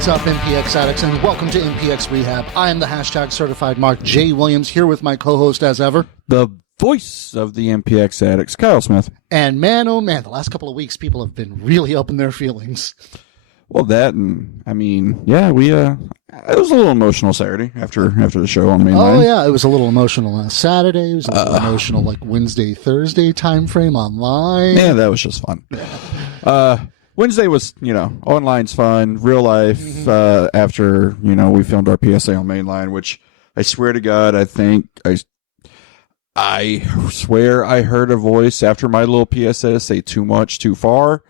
What's up, MPX addicts, and welcome to MPX Rehab. I am the hashtag certified Mark J. Williams, here with my co-host as ever, the voice of the MPX addicts, Kyle Smith. And man, oh man, the last couple of weeks, people have been really up in their feelings. Well, that, and I mean, yeah, it was a little emotional Saturday after the show on Mainline. Oh yeah, it was a little emotional last Saturday. It was a little emotional like Wednesday, Thursday time frame online. Yeah, that was just fun. Wednesday was, online's fun. Real life, after, we filmed our PSA on Mainline, which I swear to God, I swear I heard a voice after my little PSA say too much, too far.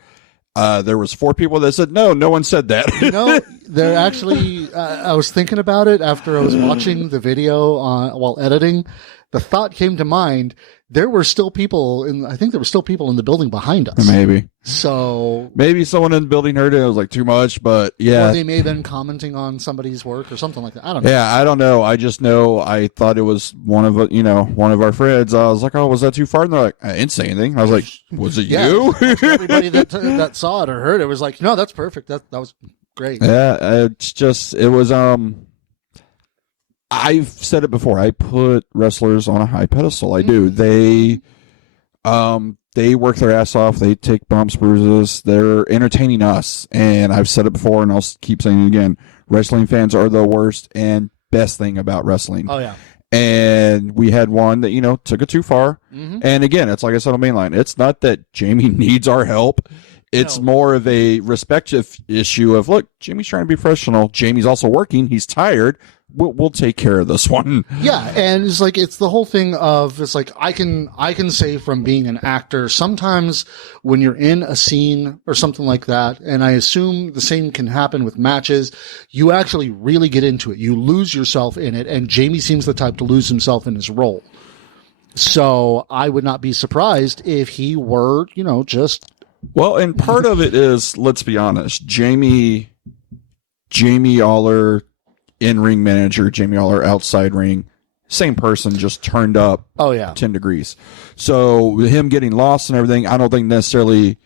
There was 4 people that said, no one said that. They're actually, I was thinking about it after I was watching the video while editing. The thought came to mind, there were still people in the building behind us. Maybe. So maybe someone in the building heard it. It was like too much, but yeah. Or they may have been commenting on somebody's work or something like that. I don't know. Yeah, I don't know. I just know I thought it was one of our friends. I was like, oh, was that too far? And they're like, I didn't say anything. I was like, was it you? Everybody that saw it or heard it was like, no, that's perfect. That was great. Yeah, it was, I've said it before. I put wrestlers on a high pedestal. I do. They work their ass off. They take bumps, bruises. They're entertaining us. And I've said it before, and I'll keep saying it again. Wrestling fans are the worst and best thing about wrestling. Oh yeah. And we had one that took it too far. Mm-hmm. And again, it's like I said on Mainline. It's not that Jamie needs our help. It's more of a respect issue of, look, Jamie's trying to be professional. Jamie's also working. He's tired. We'll take care of this one. Yeah, and it's the whole thing of, it's like, I can say from being an actor, sometimes when you're in a scene or something like that, and I assume the same can happen with matches, you actually really get into it. You lose yourself in it, and Jamie seems the type to lose himself in his role. So I would not be surprised if he were, just... Well, and part of it is, let's be honest, Jamie Aller, in-ring manager, Jamie Aller, outside ring, same person, just turned up 10 degrees. So him getting lost and everything, I don't think necessarily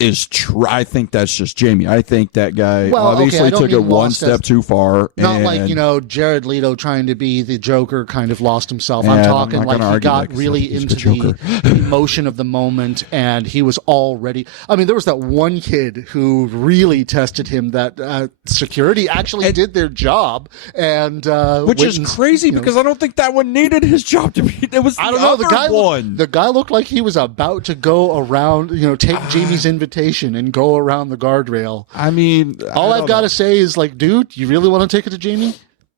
is true. I think that's just Jamie. I think that guy obviously took it one step too far. Not like, Jared Leto trying to be the Joker kind of lost himself. I'm talking like he got really into the emotion of the moment, and he was already... I mean, there was that one kid who really tested him that security actually did their job. And which is crazy because I don't think that one needed his job to be... It was the guy looked like he was about to go around, take Jamie's invitation and go around the guardrail. I mean, all I've got to say is, like, dude, you really want to take it to Jamie?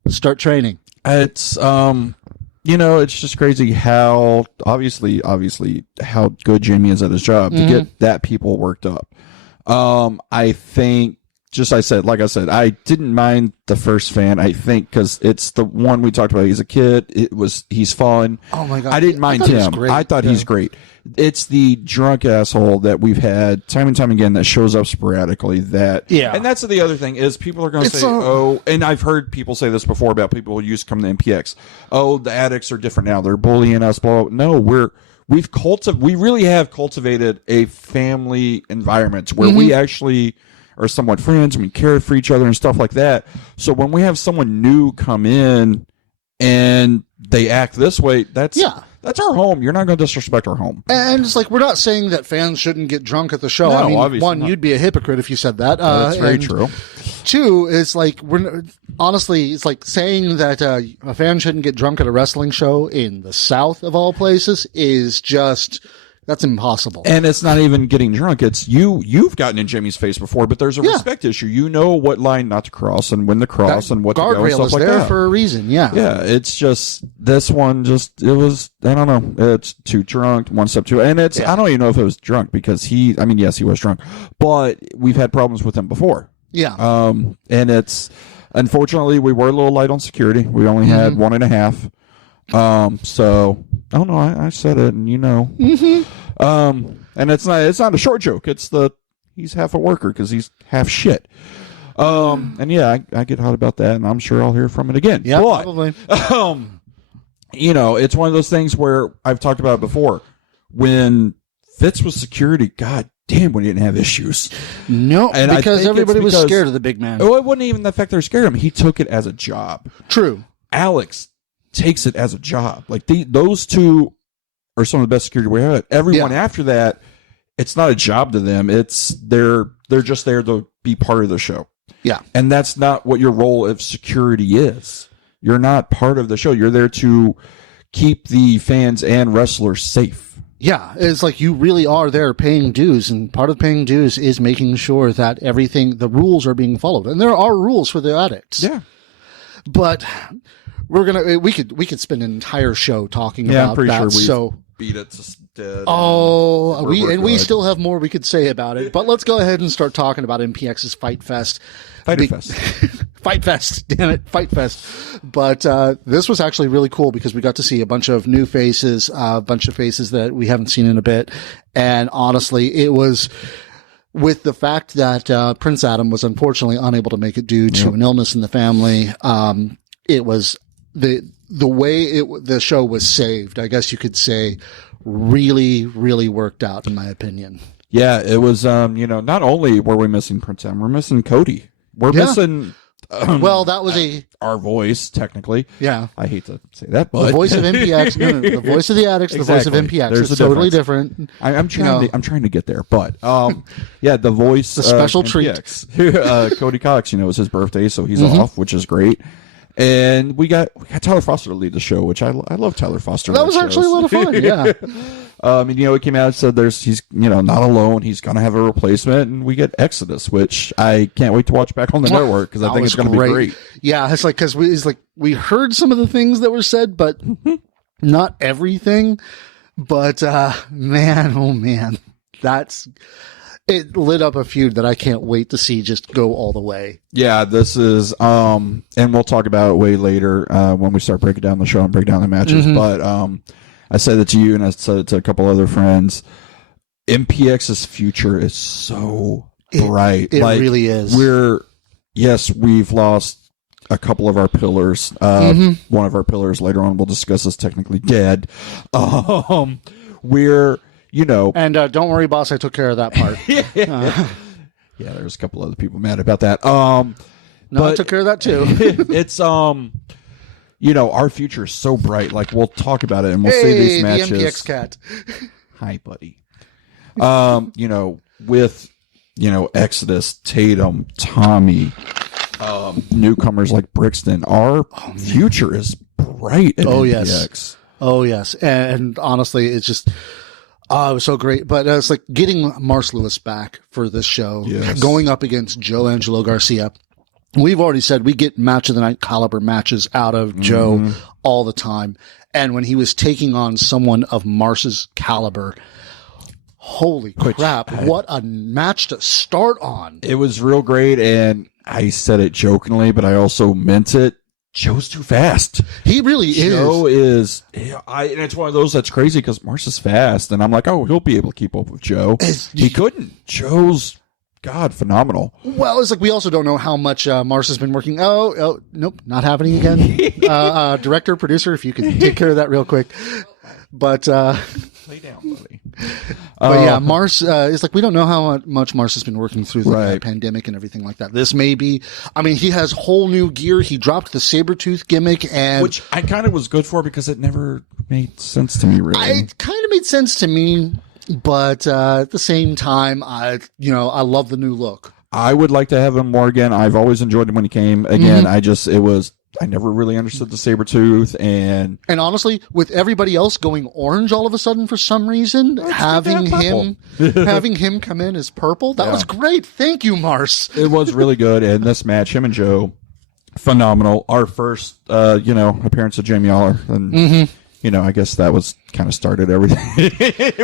Start training. It's it's just crazy how obviously how good Jamie is at his job to get that people worked up. I think like I said, I didn't mind the first fan. I think because it's the one we talked about. He's a kid. He's fun. Oh my God. I didn't mind him. I thought he's great. It's the drunk asshole that we've had time and time again that shows up sporadically. And that's the other thing is people are going to say, and I've heard people say this before about people who used to come to MPX. Oh, the addicts are different now. They're bullying us. Blah. No, we really have cultivated a family environment where we actually are somewhat friends and we care for each other and stuff like that. So when we have someone new come in and they act this way, that's our home. You're not going to disrespect our home. And it's like, we're not saying that fans shouldn't get drunk at the show. No, I mean, obviously one, not. You'd be a hypocrite if you said that. That's very true. 2, it's like, it's like saying that a fan shouldn't get drunk at a wrestling show in the South of all places is just... That's impossible. And it's not even getting drunk. It's you've gotten in Jamie's face before, but there's a respect issue. You know what line not to cross and when to cross and what to go and stuff like that. Guardrail is there for a reason, yeah. Yeah, it's just, this one it was, I don't know, it's too drunk, one step too, and it's, I don't even know if it was drunk because yes, he was drunk, but we've had problems with him before. Yeah. And it's, unfortunately, we were a little light on security. We only had 1.5. So I don't know. I said it, and and it's not a short joke. It's he's half a worker because he's half shit. And yeah, I get hot about that, and I'm sure I'll hear from it again. Yeah, probably. It's one of those things where I've talked about it before. When Fitz was security, God damn we didn't have issues. No, and because everybody was scared of the big man. Oh, it wasn't even the fact they were scared of him. He took it as a job. True. Alex takes it as a job. Like those two are some of the best security we have. Everyone after that, it's not a job to them. It's they're just there to be part of the show. Yeah. And that's not what your role of security is. You're not part of the show. You're there to keep the fans and wrestlers safe. Yeah, it's like you really are there paying dues, and part of paying dues is making sure that the rules are being followed. And there are rules for the addicts. Yeah. But we could spend an entire show talking about I'm pretty that. Sure we beat it to dead. Oh, we still have more we could say about it. But let's go ahead and start talking about MPX's Fight Fest. Fight Fest, damn it, Fight Fest. But this was actually really cool because we got to see a bunch of new faces, a bunch of faces that we haven't seen in a bit. And honestly, it was with the fact that Prince Adam was unfortunately unable to make it due to an illness in the family. It was the way the show was saved, I guess you could say, really, really worked out, in my opinion. Yeah, it was, not only were we missing Prince Adam, we're missing Cody. We're missing... well, that was our voice, technically. Yeah. I hate to say that, but... The voice of MPX. No, the voice of the addicts, exactly. The voice of MPX. There's it's totally different. I'm trying to get there, but the voice the special MPX, treat. Cody Cox, it's his birthday, so he's off, which is great. And we got Tyler Foster to lead the show, which I love Tyler Foster. That was actually a lot of fun, yeah. He came out and said he's not alone. He's going to have a replacement, and we get Exodus, which I can't wait to watch back on the network because I think it's going to be great. Yeah, it's like because we heard some of the things that were said, but not everything. But man, oh man, it lit up a feud that I can't wait to see just go all the way. Yeah, this is and we'll talk about it way later when we start breaking down the show and break down the matches. But I said it to you, and I said it to a couple other friends. MPX's future is so bright. It really is. We've lost a couple of our pillars. One of our pillars later on we'll discuss is technically dead. And don't worry, boss, I took care of that part. Yeah, there's a couple other people mad about that. I took care of that too. It's our future is so bright. Like, we'll talk about it and we'll see these matches. The MPX cat. Hi, buddy. With Exodus, Tatum, Tommy, newcomers like Brixton, our future is bright at MPX. Oh yes, and honestly, it's just it was so great. But it's like getting Mars Lewis back for this show, going up against Joe Angelo Garcia. We've already said we get match of the night caliber matches out of Joe all the time. And when he was taking on someone of Mars's caliber, holy crap, what a match to start on. It was real great, and I said it jokingly, but I also meant it. Joe's too fast. He really is. Joe is. And it's one of those that's crazy because Mars is fast, and I'm like, he'll be able to keep up with Joe. He couldn't. Joe's... God, phenomenal. Well, it's like we also don't know how much Mars has been working. Oh, nope, not happening again. Director, producer, if you could take care of that real quick. But lay down, buddy. But yeah, Mars is like we don't know how much Mars has been working through the pandemic and everything like that. This may be. I mean, he has whole new gear. He dropped the Sabretooth gimmick, which I kind of was good for because it never made sense to me. Really, it kind of made sense to me. But at the same time, I love the new look. I would like to have him more again. I've always enjoyed him when he came. Again, I never really understood the Sabretooth. And honestly, with everybody else going orange all of a sudden for some reason, having him come in as purple, that was great. Thank you, Mars. It was really good. And this match, him and Joe, phenomenal. Our first, appearance of Jamie Aller. And, I guess that was kind of started everything.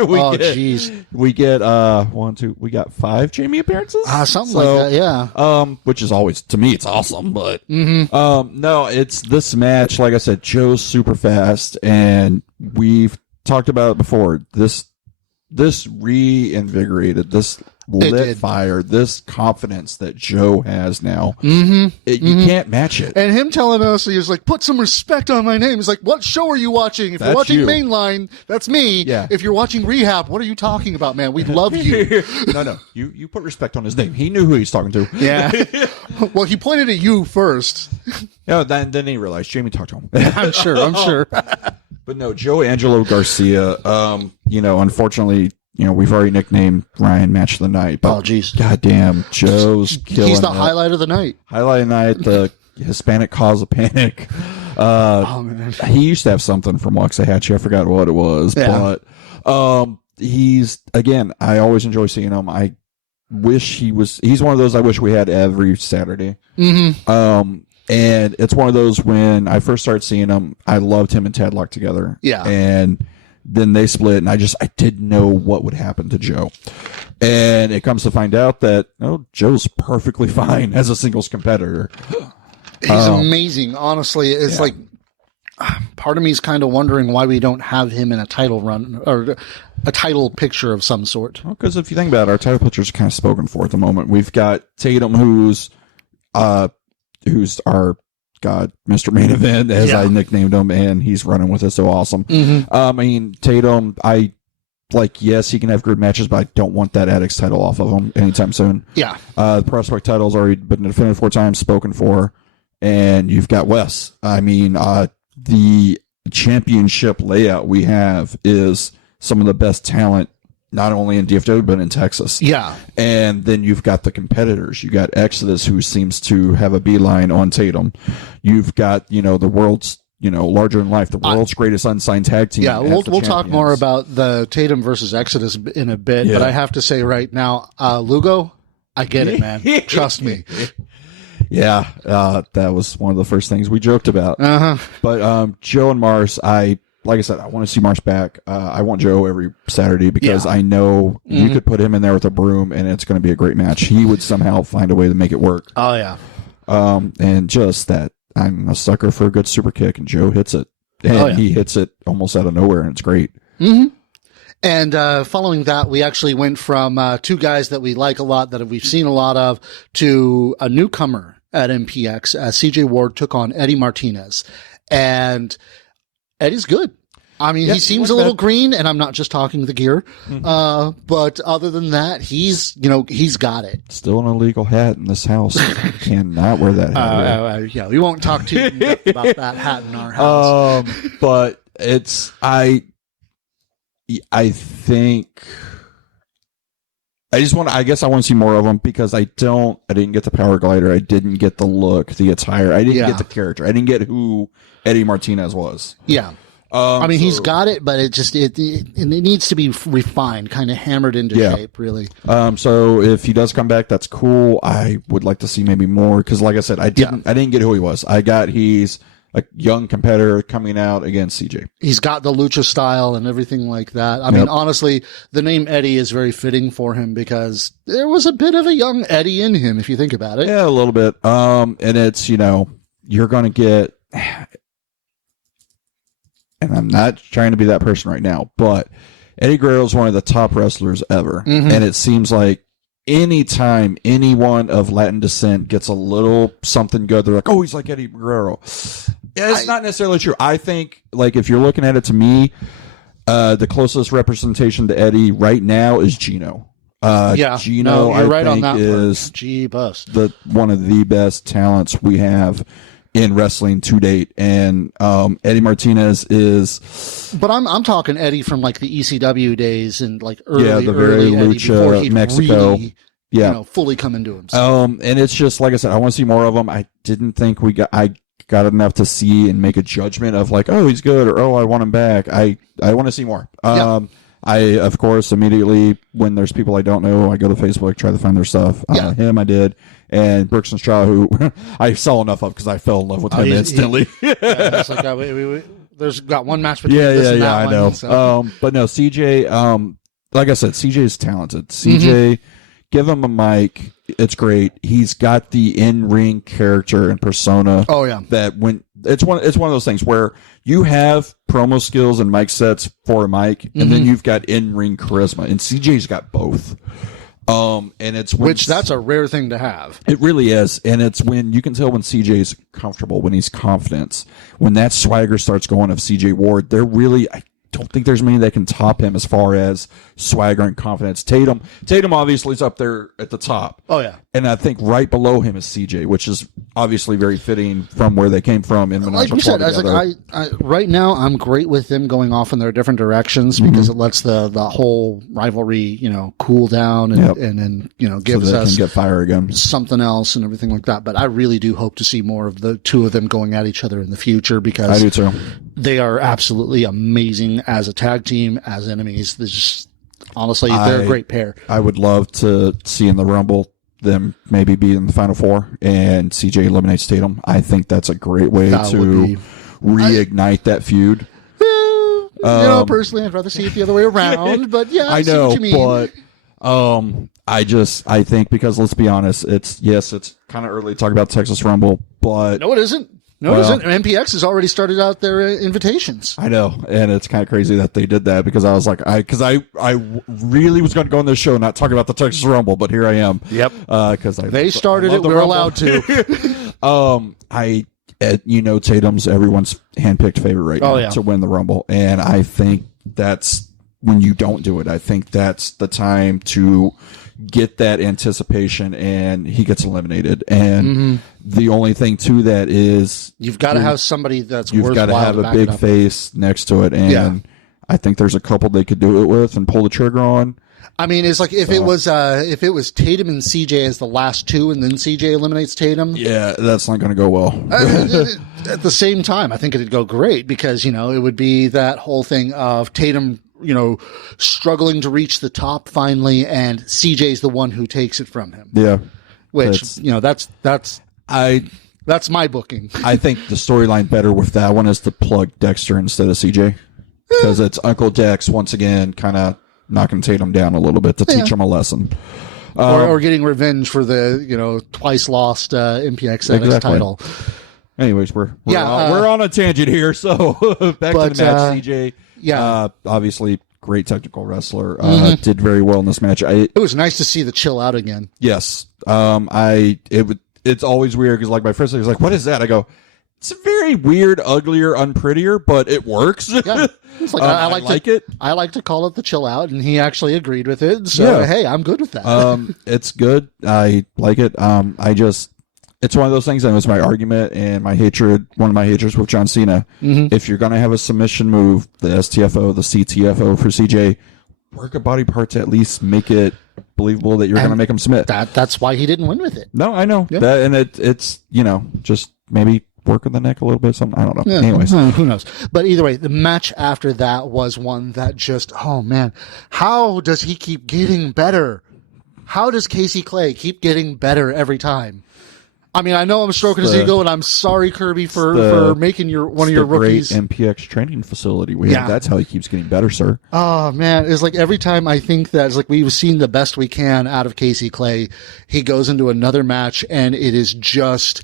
We get we got 5 Jamie appearances. Something like that, yeah. Which is always, to me, it's awesome. But no, it's this match. Like I said, Joe's super fast, and we've talked about it before. This reinvigorated this lit fire. This confidence that Joe has now, you can't match it. And him telling us, he was like, put some respect on my name. He's like, what show are you watching? If you're watching Mainline, that's me. Yeah. If you're watching Rehab, what are you talking about, man? We love you. No. You put respect on his name. He knew who he's talking to. Yeah. Well, he pointed at you first. Yeah, then he realized Jamie talked to him. I'm sure. But no, Joe Angelo Garcia, unfortunately, we've already nicknamed Ryan Match of the Night. But geez. Goddamn, Joe's killing He's the highlight of the night. Highlight of the night, the Hispanic cause of panic. Man. He used to have something from Waxahachie. I forgot what it was. Yeah. But he's, again, I always enjoy seeing him. I wish he's one of those I wish we had every Saturday. Mm-hmm. And it's one of those when I first started seeing him, I loved him and Tadlock together. Yeah. And then they split, and I didn't know what would happen to Joe. And it comes to find out that, Joe's perfectly fine as a singles competitor. He's amazing. Honestly, it's like, part of me is kind of wondering why we don't have him in a title run or a title picture of some sort. Well, because if you think about it, our title pictures are kind of spoken for at the moment. We've got Tatum, who's our Mr. Main Event, as I nicknamed him, and he's running with it so awesome. Mm-hmm. I mean, Tatum, yes, he can have good matches, but I don't want that Addicts title off of him anytime soon. Yeah. The Prospect title's already been defended 4 times, spoken for, and you've got Wes. I mean, the championship layout we have is some of the best talent, not only in DFW, but in Texas. Yeah. And then you've got the competitors. You got Exodus, who seems to have a beeline on Tatum. You've got, the world's, larger than life, the world's greatest unsigned tag team. Yeah, we'll talk more about the Tatum versus Exodus in a bit, but I have to say right now, Lugo, I get it, man. Trust me. Yeah, that was one of the first things we joked about. Uh-huh. But Joe and Mars, like I said, I want to see Mars back. I want Joe every Saturday because I know you could put him in there with a broom and it's going to be a great match. He would somehow find a way to make it work. Oh, yeah. And just that, I'm a sucker for a good super kick, and Joe hits it. And he hits it almost out of nowhere, and it's great. Mm-hmm. And following that, we actually went from 2 guys that we like a lot, that we've seen a lot of, to a newcomer at MPX as CJ Ward took on Eddie Martinez. And Eddie's good. I mean, he seems a little green, and I'm not just talking the gear. Mm-hmm. But other than that, he's got it. Still an illegal hat in this house. Cannot wear that hat. Yeah, we won't talk too much about that hat in our house. But it's, I think, I guess I want to see more of them because I didn't get the power glider. I didn't get the look, the attire. I didn't get the character. I didn't get who Eddie Martinez was. Yeah. I mean, he's got it, but it needs to be refined, kind of hammered into shape, really. So if he does come back, that's cool. I would like to see maybe more because, like I said, I didn't get who he was. He's a young competitor coming out against CJ. He's got the lucha style and everything like that. I mean, honestly, the name Eddie is very fitting for him because there was a bit of a young Eddie in him, if you think about it. Yeah, a little bit. And it's, you're going to get, and I'm not trying to be that person right now, but Eddie Guerrero is one of the top wrestlers ever. Mm-hmm. And it seems like anytime anyone of Latin descent gets a little something good, they're like, oh, he's like Eddie Guerrero. Yeah, it's not necessarily true. I think, if you're looking at it, to me, the closest representation to Eddie right now is Gino. Gino, you're right on that is one of the best talents we have in wrestling to date, and Eddie Martinez is. But I'm talking Eddie from the ECW days and early, the very early lucha Eddie before he'd Mexico. Really, fully come into himself. And it's just like I said, I want to see more of him. I didn't think I got enough to see and make a judgment of oh, he's good, or oh, I want him back. I want to see more. I, of course, immediately when there's people I don't know, I go to Facebook, try to find their stuff. Him, I did. And Brooks and Shaw, who I saw enough of because I fell in love with him instantly. It's there's got one match between this and that I one, know. So. But no, CJ, like I said, CJ is talented. CJ, give him a mic. It's great. He's got the in-ring character and persona. Oh, yeah. That when it's one of those things where you have promo skills and mic sets for a mic, and then you've got in-ring charisma, and CJ's got both. And it's when that's a rare thing to have. It really is. And it's when you can tell when CJ's comfortable, when he's confident, when that swagger starts going of CJ Ward, I don't think there's many that can top him as far as swagger and confidence. Tatum obviously is up there at the top. Oh, yeah. And I think right below him is CJ, which is obviously very fitting from where they came from. In like you said, right now I'm great with them going off in their different directions because it lets the whole rivalry, cool down and then, gives us can get fire again. Something else and everything like that. But I really do hope to see more of the two of them going at each other in the future because I do too. They are absolutely amazing as a tag team, as enemies. Honestly, they're a great pair. I would love to see in the Rumble them maybe be in the Final Four and CJ eliminates Tatum. I think that's a great way to reignite that feud. Personally, I'd rather see it the other way around. But yeah, I know, see what you mean. But I think because let's be honest, it's kind of early to talk about Texas Rumble, but no, it isn't. No, it isn't. MPX has already started out their invitations. I know, and it's kind of crazy that they did that because I was like, I really was going to go on this show and not talk about the Texas Rumble, but here I am. Yep. Because they started it, we're allowed to. Tatum's everyone's handpicked favorite right now to win the Rumble, and I think that's when you don't do it. I think that's the time to get that anticipation, and he gets eliminated. And the only thing to that is you've got to have somebody that's you've got to have a big face next to it, and I think there's a couple they could do it with and pull the trigger on. I mean, it's like if it was Tatum and CJ as the last two, and then CJ eliminates Tatum. Yeah, that's not going to go well. At the same time, I think it'd go great because it would be that whole thing of Tatum, struggling to reach the top finally, and CJ's the one who takes it from him. Yeah, which that's my booking. I think the storyline better with that one is to plug Dexter instead of CJ because it's Uncle Dex once again, kind of knocking Tatum down a little bit to teach him a lesson. Or getting revenge for the twice lost MPX title. Anyways, we're on a tangent here. So back to the match. CJ, obviously great technical wrestler. Did very well in this match. It was nice to see the chill out again. Yes. It's always weird because like my first thing was like, "What is that?" I go, "It's a very weird, uglier, unprettier, but it works." Yeah. It's like, I like it. I like to call it the chill out, and he actually agreed with it. So hey, I'm good with that. It's good. I like it. It's one of those things, and it was my argument and my hatred. One of my hatreds with John Cena. If you're gonna have a submission move, the STFO, the CTFO for CJ, work a body part to at least make it believable that you're gonna make him submit. That's why he didn't win with it. No, I know that, and it's just maybe work on the neck a little bit. Something I don't know. Yeah, anyways, who knows? But either way, the match after that was one that just, oh man, how does he keep getting better? How does Casey Clay keep getting better every time? I mean, I know I'm stroking his ego, and I'm sorry, Kirby, for making one of your rookies. Great MPX training facility we have. That's how he keeps getting better, sir. Oh man, it's like every time I think that it's like we've seen the best we can out of Casey Clay, he goes into another match, and it is just.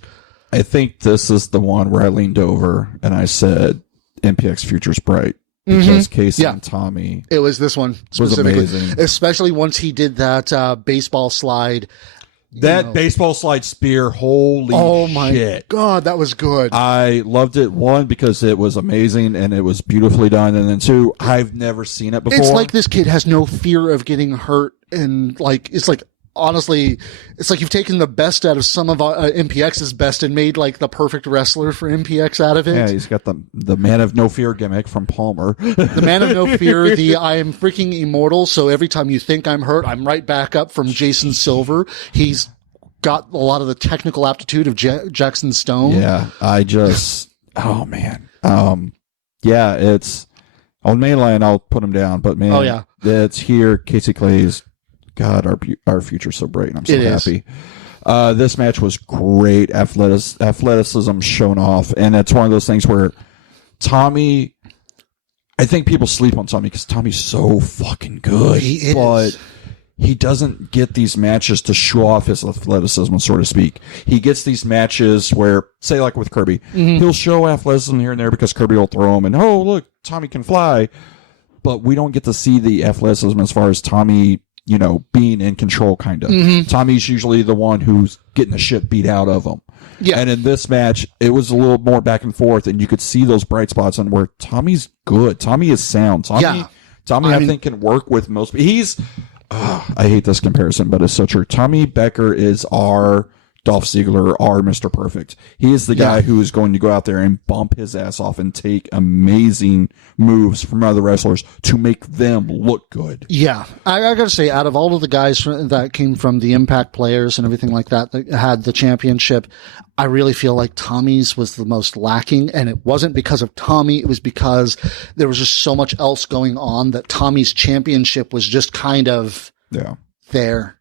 I think this is the one where I leaned over and I said, MPX Future's bright. Because Casey and Tommy. It was this one specifically. Was amazing. Especially once he did that baseball slide. That baseball slide spear, holy shit. Oh my God, that was good. I loved it, one, because it was amazing and it was beautifully done. And then two, I've never seen it before. It's like this kid has no fear of getting hurt. And like, it's like, honestly, it's like you've taken the best out of some of MPX's best and made like the perfect wrestler for MPX out of it. Yeah, he's got the man of no fear gimmick from Palmer. The man of no fear, I am freaking immortal, so every time you think I'm hurt, I'm right back up from Jason Silver. He's got a lot of the technical aptitude of Jackson Stone. Yeah, oh man. Yeah, it's on mainline, I'll put him down, but man, it's here. Casey Clay's God, our future's so bright, and I'm so happy. This match was great. Athleticism shown off, and it's one of those things where Tommy, I think people sleep on Tommy because Tommy's so fucking good. He is. But he doesn't get these matches to show off his athleticism, so to speak. He gets these matches where, say like with Kirby, he'll show athleticism here and there because Kirby will throw him, and oh, look, Tommy can fly. But we don't get to see the athleticism as far as Tommy being in control, kind of. Mm-hmm. Tommy's usually the one who's getting the shit beat out of him. Yeah. And in this match, it was a little more back and forth, and you could see those bright spots on where Tommy's good. Tommy is sound. Tommy, I think, can work with most. He's, I hate this comparison, but it's so true. Tommy Becker is our Dolph Ziggler, our Mr. Perfect. He is the guy who is going to go out there and bump his ass off and take amazing moves from other wrestlers to make them look good. Yeah. I got to say, out of all of the guys that came from the Impact players and everything like that had the championship, I really feel like Tommy's was the most lacking, and it wasn't because of Tommy. It was because there was just so much else going on that Tommy's championship was just kind of there.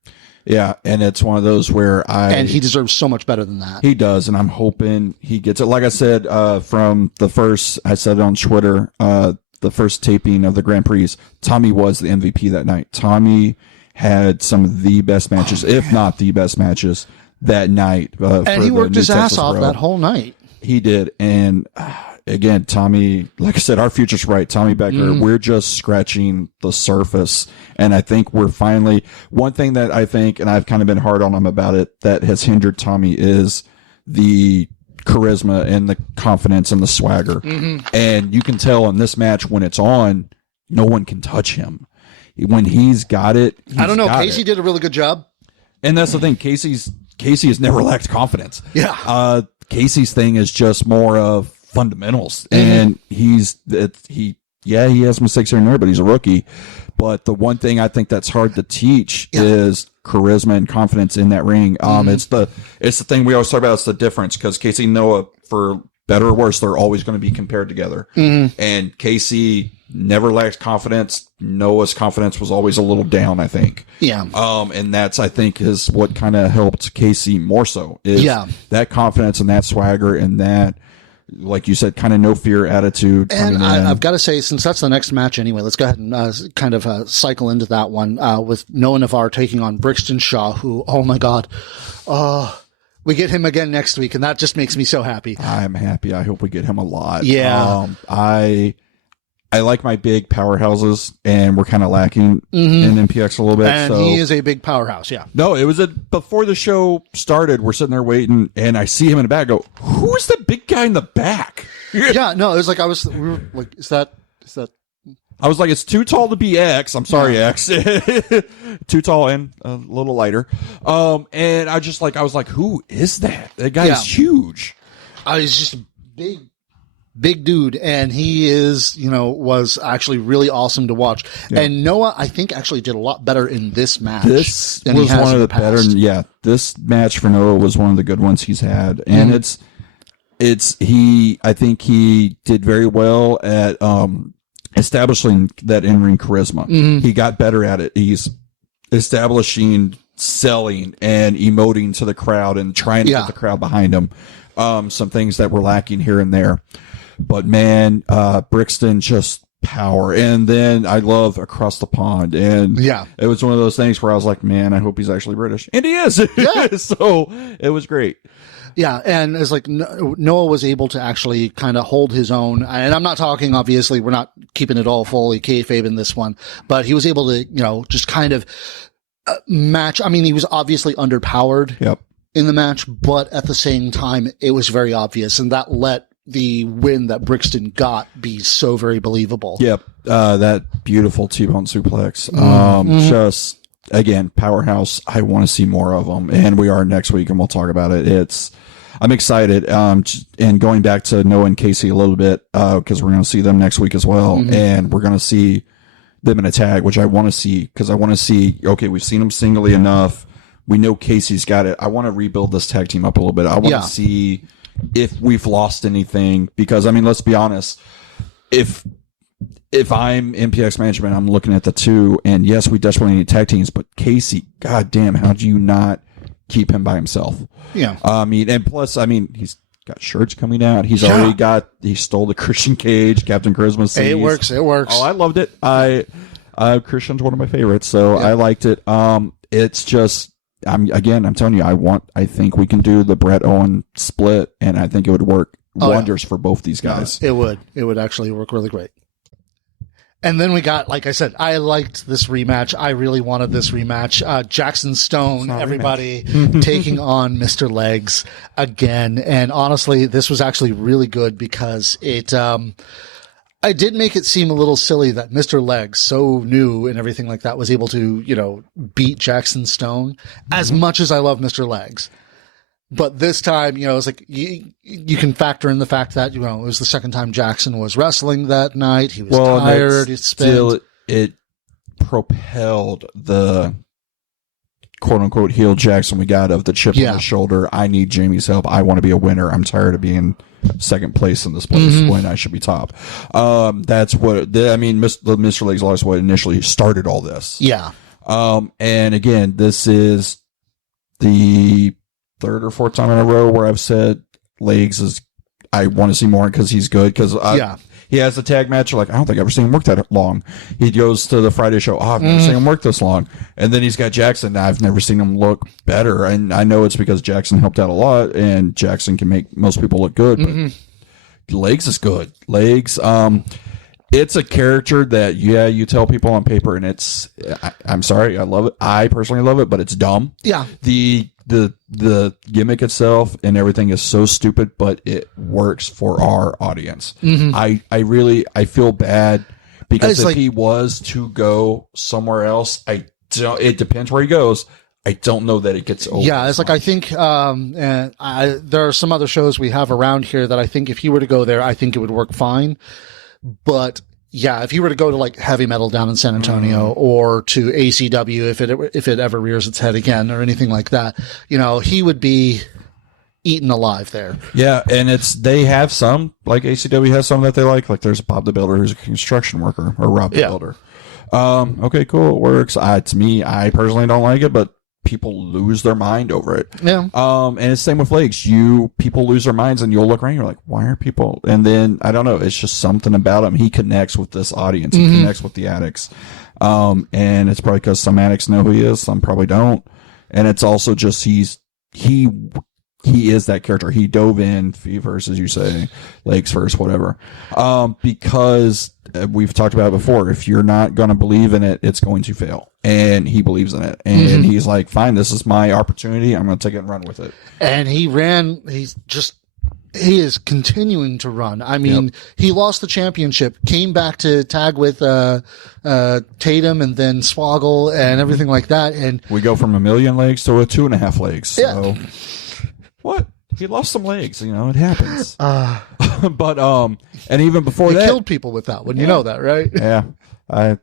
Yeah, and it's one of those where and he deserves so much better than that. He does, and I'm hoping he gets it. Like I said, from the first, I said it on Twitter, the first taping of the Grand Prix, Tommy was the MVP that night. Tommy had some of the best matches, if not the best matches, that night. And he worked his ass off that whole night. He did, and again, Tommy, like I said, our future's bright. Tommy Becker, we're just scratching the surface. And I think we're finally, one thing that I think, and I've kind of been hard on him about it, that has hindered Tommy is the charisma and the confidence and the swagger. Mm-hmm. And you can tell in this match when it's on, no one can touch him. When he's got it, I don't know. Casey did a really good job. And that's the thing. Casey has never lacked confidence. Yeah. Casey's thing is just more of fundamentals, and he has mistakes here and there, but he's a rookie. But the one thing I think that's hard to teach is charisma and confidence in that ring. It's the thing we always talk about. It's the difference, because Casey and Noah, for better or worse, they're always going to be compared together. And Casey never lacked confidence. Noah's confidence was always a little down, I think. Yeah. And that's, I think, is what kind of helped Casey more so, is that confidence and that swagger and that, like you said, kind of no fear attitude. And I've got to say, since that's the next match anyway, let's go ahead and kind of cycle into that one with Noah Navarre taking on Brixton Shaw, who, oh my God, we get him again next week, and that just makes me so happy. I'm happy. I hope we get him a lot. Yeah. I like my big powerhouses, and we're kind of lacking in MPX a little bit. And he is a big powerhouse, yeah. No, it was before the show started, we're sitting there waiting, and I see him in the back. I go, who's the big guy in the back? Yeah, no, it was like we were like, is that? I was like, it's too tall to be X. I'm sorry, X. Too tall and a little lighter. And I was like, who is that? That guy is huge. He's just big dude, and he is, was actually really awesome to watch. Yeah. And Noah, I think, actually did a lot better in this match. This was one of the better. Yeah, this match for Noah was one of the good ones he's had, and I think he did very well at establishing that in-ring charisma. He got better at it. He's establishing, selling, and emoting to the crowd and trying to get the crowd behind him. Some things that were lacking here and there. But man, Brixton, just power. And then I love Across the Pond. And it was one of those things where I was like, man, I hope he's actually British. And he is. Yeah. So it was great. Yeah, and it's like Noah was able to actually kind of hold his own. And I'm not talking, obviously, we're not keeping it all fully kayfabe in this one, but he was able to, just kind of match. I mean, he was obviously underpowered in the match, but at the same time, it was very obvious, and that let the win that Brixton got be so very believable. Yep. That beautiful T-bone suplex. Just, again, powerhouse. I want to see more of them, and we are next week, and we'll talk about it. I'm excited. And going back to Noah and Casey a little bit, because we're going to see them next week as well, and we're going to see them in a tag, which I want to see, because I want to see, okay, we've seen them singly enough. We know Casey's got it. I want to rebuild this tag team up a little bit. I want to see if we've lost anything, because, I mean, let's be honest. If I'm MPX management, I'm looking at the two, and yes, we desperately need tag teams, but Casey, goddamn, how do you not keep him by himself? Yeah. I mean, and plus, I mean, he's got shirts coming out. He's already he stole the Christian Cage, Captain Charisma. Hey, it works. Oh, I loved it. Christian's one of my favorites, so I liked it. It's just, I'm telling you, I think we can do the Brett Owen split, and I think it would work wonders for both these guys. It would actually work really great. And then we got, like I said, I liked this rematch. I really wanted this rematch. Jackson Stone, everybody taking on Mr. Legs again. And honestly, this was actually really good because I did make it seem a little silly that Mr. Legs, so new and everything like that, was able to, beat Jackson Stone as much as I love Mr. Legs. But this time, it's like you can factor in the fact that, it was the second time Jackson was wrestling that night. He was tired. It propelled the quote unquote heel Jackson we got of the chip on the shoulder. I need Jamie's help. I want to be a winner. I'm tired of being second place in this place when I should be top. That's what Mr. Legs lost what initially started all this. Yeah. And again, this is the third or fourth time in a row where I've said Legs is, I want to see more because he's good. Because he has a tag match. Like, I don't think I've ever seen him work that long. He goes to the Friday show. Oh, I've never seen him work this long. And then he's got Jackson. I've never seen him look better. And I know it's because Jackson helped out a lot, and Jackson can make most people look good. But Legs is good. Legs, it's a character that, you tell people on paper, and I'm sorry, I love it. I personally love it, but it's dumb. Yeah. The gimmick itself and everything is so stupid, but it works for our audience. I feel bad because if he was to go somewhere else, it depends where he goes. I don't know that it gets over. Yeah, it's like, I think there are some other shows we have around here that I think if he were to go there, I think it would work fine. But yeah, if he were to go to like Heavy Metal down in San Antonio or to ACW, if it ever rears its head again or anything like that, he would be eaten alive there. Yeah, and they have some, like ACW has some that they like there's Bob the Builder who's a construction worker, or Rob the Builder. Okay, cool, it works. To me, I personally don't like it, but people lose their mind over it. Yeah. And it's the same with Legs. People lose their minds, and you'll look around, you're like, why are people? And then I don't know, it's just something about him. He connects with this audience. He connects with the addicts. And it's probably because some addicts know who he is, some probably don't. And it's also just he is that character. He dove in, first, as you say, Legs first, whatever. Because we've talked about it before. If you're not going to believe in it, it's going to fail. And he believes in it. And he's like, fine, this is my opportunity. I'm going to take it and run with it. And he is continuing to run. I mean, he lost the championship, came back to tag with Tatum and then Swoggle and everything like that. And we go from 1 million legs to a 2.5 legs. So what? He lost some legs, it happens. But and even before he that, killed people with that one. You know that, right? Yeah, I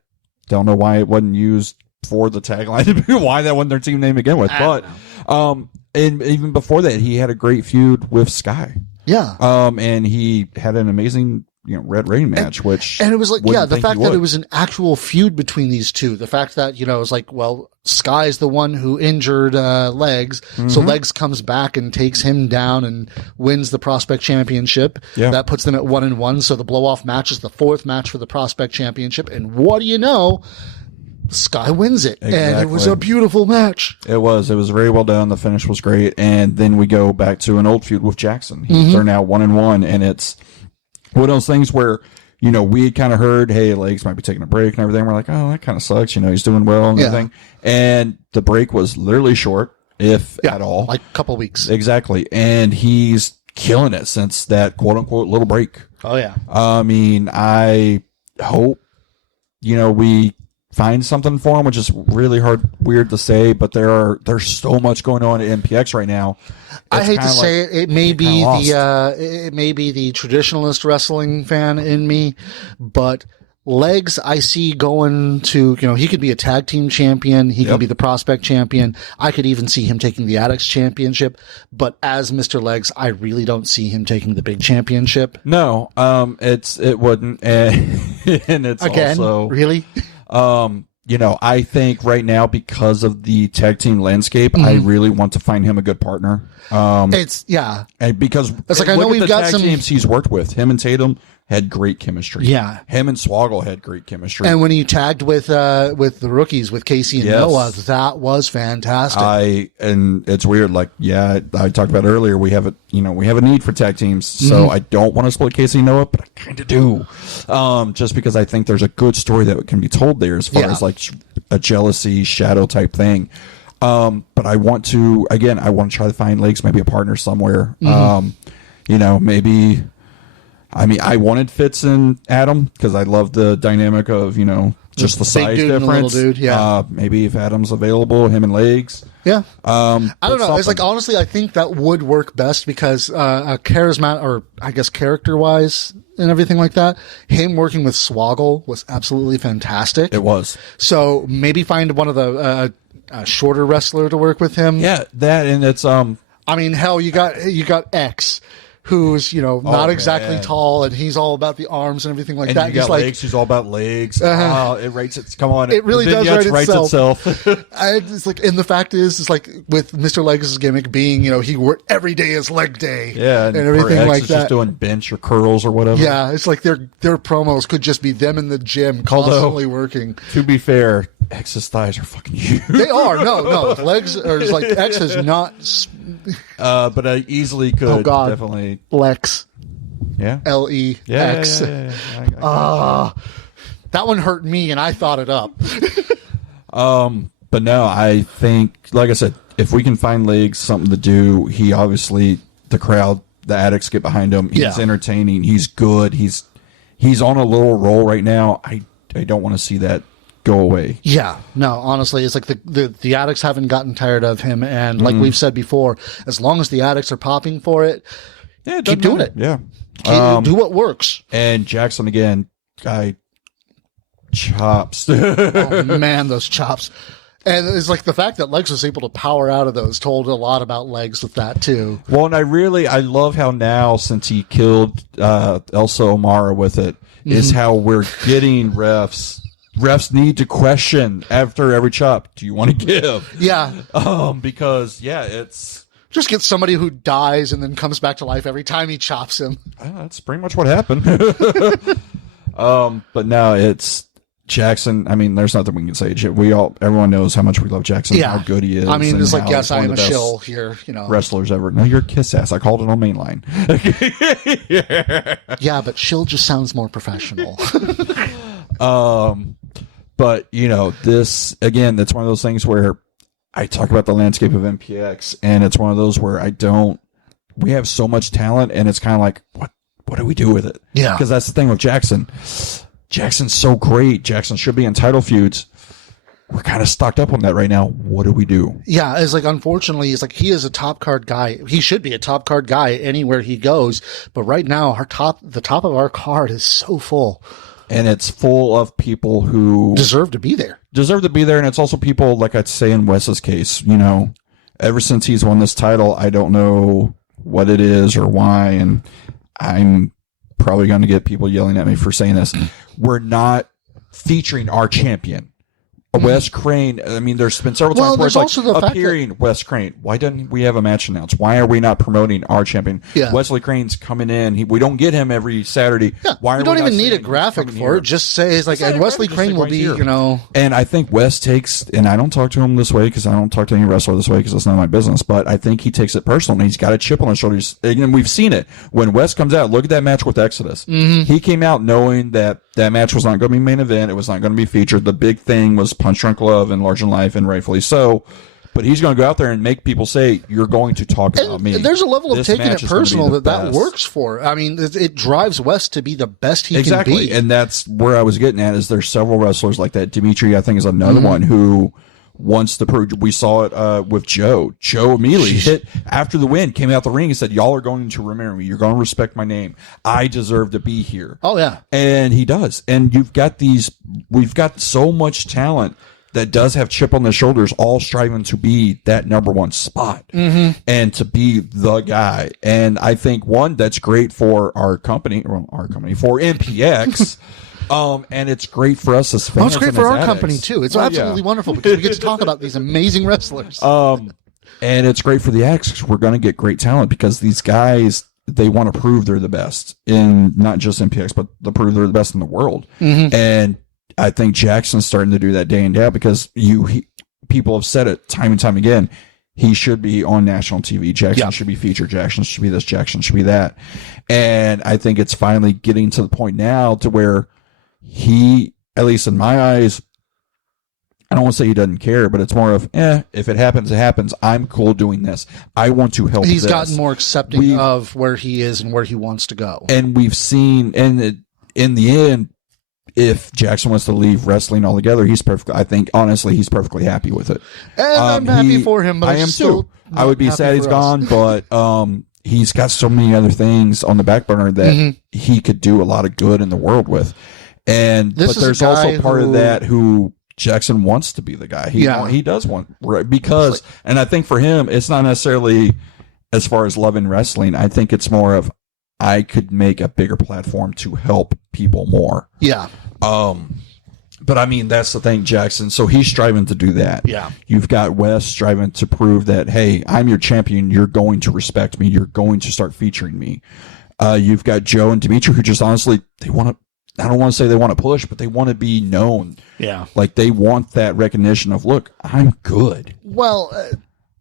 don't know why it wasn't used for the tagline to be why that wasn't their team name again with. But and even before that, he had a great feud with Sky. Yeah. And he had an amazing Red Rain match, and it was like, the fact that it was an actual feud between these two, the fact that, it was like, well, Sky's the one who injured Legs, so Legs comes back and takes him down and wins the Prospect Championship. Yeah. That puts them at 1-1, so the blow-off match is the fourth match for the Prospect Championship, and what do you know? Sky wins it, and it was a beautiful match. It was very well done. The finish was great, and then we go back to an old feud with Jackson. They're now 1-1, and it's one of those things where, we had kind of heard, hey, Legs might be taking a break and everything. We're like, oh, that kind of sucks. He's doing well and everything. And the break was literally short, if at all. Like a couple weeks. Exactly. And he's killing it since that quote-unquote little break. Oh, yeah. I mean, I hope, we find something for him, which is really weird to say, but there's so much going on at MPX right now. I hate to say it. It may be the traditionalist wrestling fan in me, but Legs I see going to, he could be a tag team champion. He can be the Prospect champion. I could even see him taking the Addicts championship, but as Mr. Legs, I really don't see him taking the big championship. No, it wouldn't. And it's again, also really. I think right now, because of the tag team landscape, I really want to find him a good partner. And because it's like, I know we've got some teams he's worked with, him and Tatum had great chemistry. Yeah. Him and Swoggle had great chemistry. And when he tagged with the rookies, with Casey and Noah, that was fantastic. And it's weird. Like, I talked about earlier, we have a need for tag teams. So I don't want to split Casey and Noah, but I kind of do. Just because I think there's a good story that can be told there as far as like a jealousy shadow type thing. But I want to try to find Legs, maybe a partner somewhere. Maybe, I wanted Fitz and Adam because I love the dynamic of, just the size difference. Dude, maybe if Adam's available, him and Legs. Yeah. I don't know. It's like, honestly, I think that would work best because a charismatic, or I guess character wise and everything like that, him working with Swoggle was absolutely fantastic. It was. So maybe find one of the shorter wrestler to work with him. Yeah, that, and it's hell, you got X, who's not exactly tall, and he's all about the arms and everything like and that. You got Legs, who's all about legs. It rates it. Come on, it really does write itself. It's like, and the fact is, it's like with Mr. Legs' gimmick being, he worked every day is leg day, and everything X like is that. Just doing bench or curls or whatever. Yeah, it's like their promos could just be them in the gym constantly working. To be fair, X's thighs are fucking huge. They are. No. Legs are like X is not. But I easily could. Oh God, definitely Lex. Yeah. Lex. That one hurt me, and I thought it up. But no, I think, like I said, if we can find Legs something to do, he obviously, the crowd, the addicts get behind him. He's entertaining. He's good. He's on a little roll right now. I don't want to see that go away. Yeah, no, honestly, it's like the addicts haven't gotten tired of him, and like we've said before, as long as the addicts are popping for it, keep doing it. Yeah, do what works. And Jackson again, guy chops. Oh man, those chops. And it's like the fact that Legs was able to power out of those told a lot about Legs with that too. Well, and I love how now, since he killed Elsa O'Mara with it, is how we're getting refs. Refs need to question after every chop. Do you want to give? Yeah. Because it's just get somebody who dies and then comes back to life every time he chops him. That's pretty much what happened. But now it's Jackson. There's nothing we can say. Everyone knows how much we love Jackson. Yeah. How good he is. It's like, yes, I am a shill here. Wrestlers ever. No, you're kiss ass. I called it on Mainline. Yeah, but shill just sounds more professional. But this again, that's one of those things where I talk about the landscape of MPX, and it's one of those where we have so much talent, and it's kind of like, what do we do with it? Yeah. Because that's the thing with Jackson. Jackson's so great. Jackson should be in title feuds. We're kind of stocked up on that right now. What do we do? Yeah, it's like, unfortunately, it's like he is a top card guy. He should be a top card guy anywhere he goes. But right now, the top of our card is so full. And it's full of people who deserve to be there. And it's also people, like I'd say in Wes's case, ever since he's won this title, I don't know what it is or why. And I'm probably going to get people yelling at me for saying this. We're not featuring our champion. Wes Crane, there's been several times where it's also like appearing Wes Crane. Why doesn't we have a match announced? Why are we not promoting our champion? Yeah. Wesley Crane's coming in. We don't get him every Saturday. Yeah. Why we don't even need a graphic for it. Just say it's like, and Wesley Crane will be, And I think Wes takes, and I don't talk to him this way because I don't talk to any wrestler this way because it's not my business, but I think he takes it personally. He's got a chip on his shoulders. And we've seen it. When Wes comes out, look at that match with Exodus. Mm-hmm. He came out knowing that match was not going to be main event. It was not going to be featured. The big thing was Punch Drunk Love and Large in Life, and rightfully so. But he's going to go out there and make people say, you're going to talk about me. There's a level of taking it personal that works for. It drives Wes to be the best he can be. And that's where I was getting at, is there's several wrestlers like that. Dimitri, I think, is another one who wants to prove. We saw it with Joe. Joe immediately hit after the win, came out the ring and said, y'all are going to remember me. You're going to respect my name. I deserve to be here. Oh, yeah. And he does. And we've got so much talent that does have chip on their shoulders, all striving to be that number one spot and to be the guy. And I think, one, that's great for our company, for MPX. And it's great for us as fans. Well, it's great for our company too. It's absolutely wonderful because we get to talk about these amazing wrestlers. And it's great for the acts. We're going to get great talent because these guys, they want to prove they're the best in not just MPX, but to prove they're the best in the world. And I think Jackson's starting to do that day in, day out, because people have said it time and time again. He should be on national TV. Jackson should be featured. Jackson should be this. Jackson should be that. And I think it's finally getting to the point now to where he, at least in my eyes, I don't want to say he doesn't care, but it's more of, if it happens, it happens. I'm cool doing this. I want to help. He's gotten more accepting of where he is and where he wants to go. And we've seen, and in the end, if Jackson wants to leave wrestling altogether, I think, honestly, he's perfectly happy with it. And I'm happy for him, but I am too. I would be sad he's gone, but he's got so many other things on the back burner that he could do a lot of good in the world with. But there's also part of that who Jackson wants to be the guy. He does want, right? Because, and I think for him, it's not necessarily as far as loving wrestling. I think it's more of, I could make a bigger platform to help people more. Yeah. But I mean, that's the thing, Jackson. So he's striving to do that. Yeah. You've got Wes striving to prove that, hey, I'm your champion. You're going to respect me. You're going to start featuring me. You've got Joe and Dimitri, who just honestly, they want to, I don't want to say they want to push, but they want to be known. Yeah. Like they want that recognition of, look, I'm good. Well,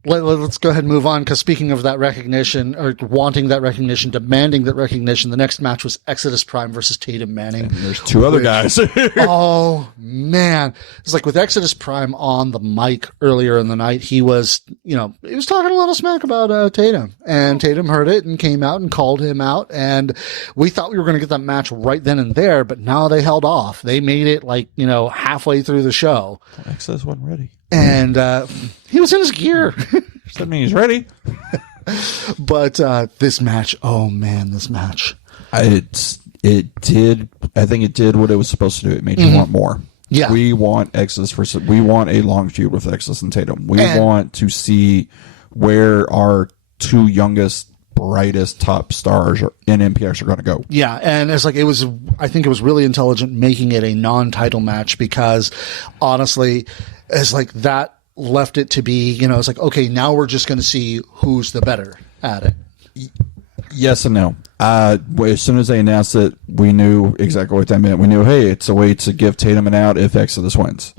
let's go ahead and move on, because speaking of that recognition, or wanting that recognition, demanding that recognition, the next match was Exodus Prime versus Tatum Manning. And there's two other guys. Oh, man. It's like with Exodus Prime on the mic earlier in the night, he was talking a lot of smack about Tatum. And Tatum heard it and came out and called him out. And we thought we were going to get that match right then and there, but now they held off. They made it halfway through the show. Exodus wasn't ready. And he was in his gear. Does that mean he's ready? But this match, oh man, this match. It did. I think it did what it was supposed to do. It made you want more. Yeah. We want Exodus we want a long feud with Exodus and Tatum. We want to see where our two youngest, brightest top stars in MPX are going to go. Yeah, and I think it was really intelligent making it a non-title match, because honestly, it's like that left it to be, it's like, okay, now we're just going to see who's the better at it. Yes and no. As soon as they announced it, we knew exactly what that meant. We knew, hey, it's a way to give Tatum an out if Exodus wins.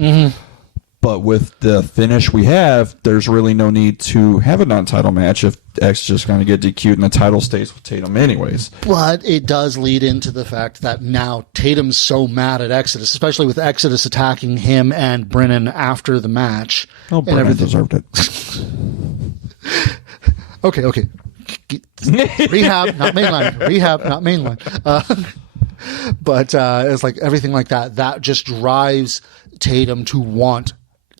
But with the finish we have, there's really no need to have a non-title match if X is just going to get DQ'd and the title stays with Tatum anyways. But it does lead into the fact that now Tatum's so mad at Exodus, especially with Exodus attacking him and Brennan after the match. Oh, Brennan deserved it. Okay. Rehab, not mainline. Rehab, not mainline. But it's like everything like that. That just drives Tatum to want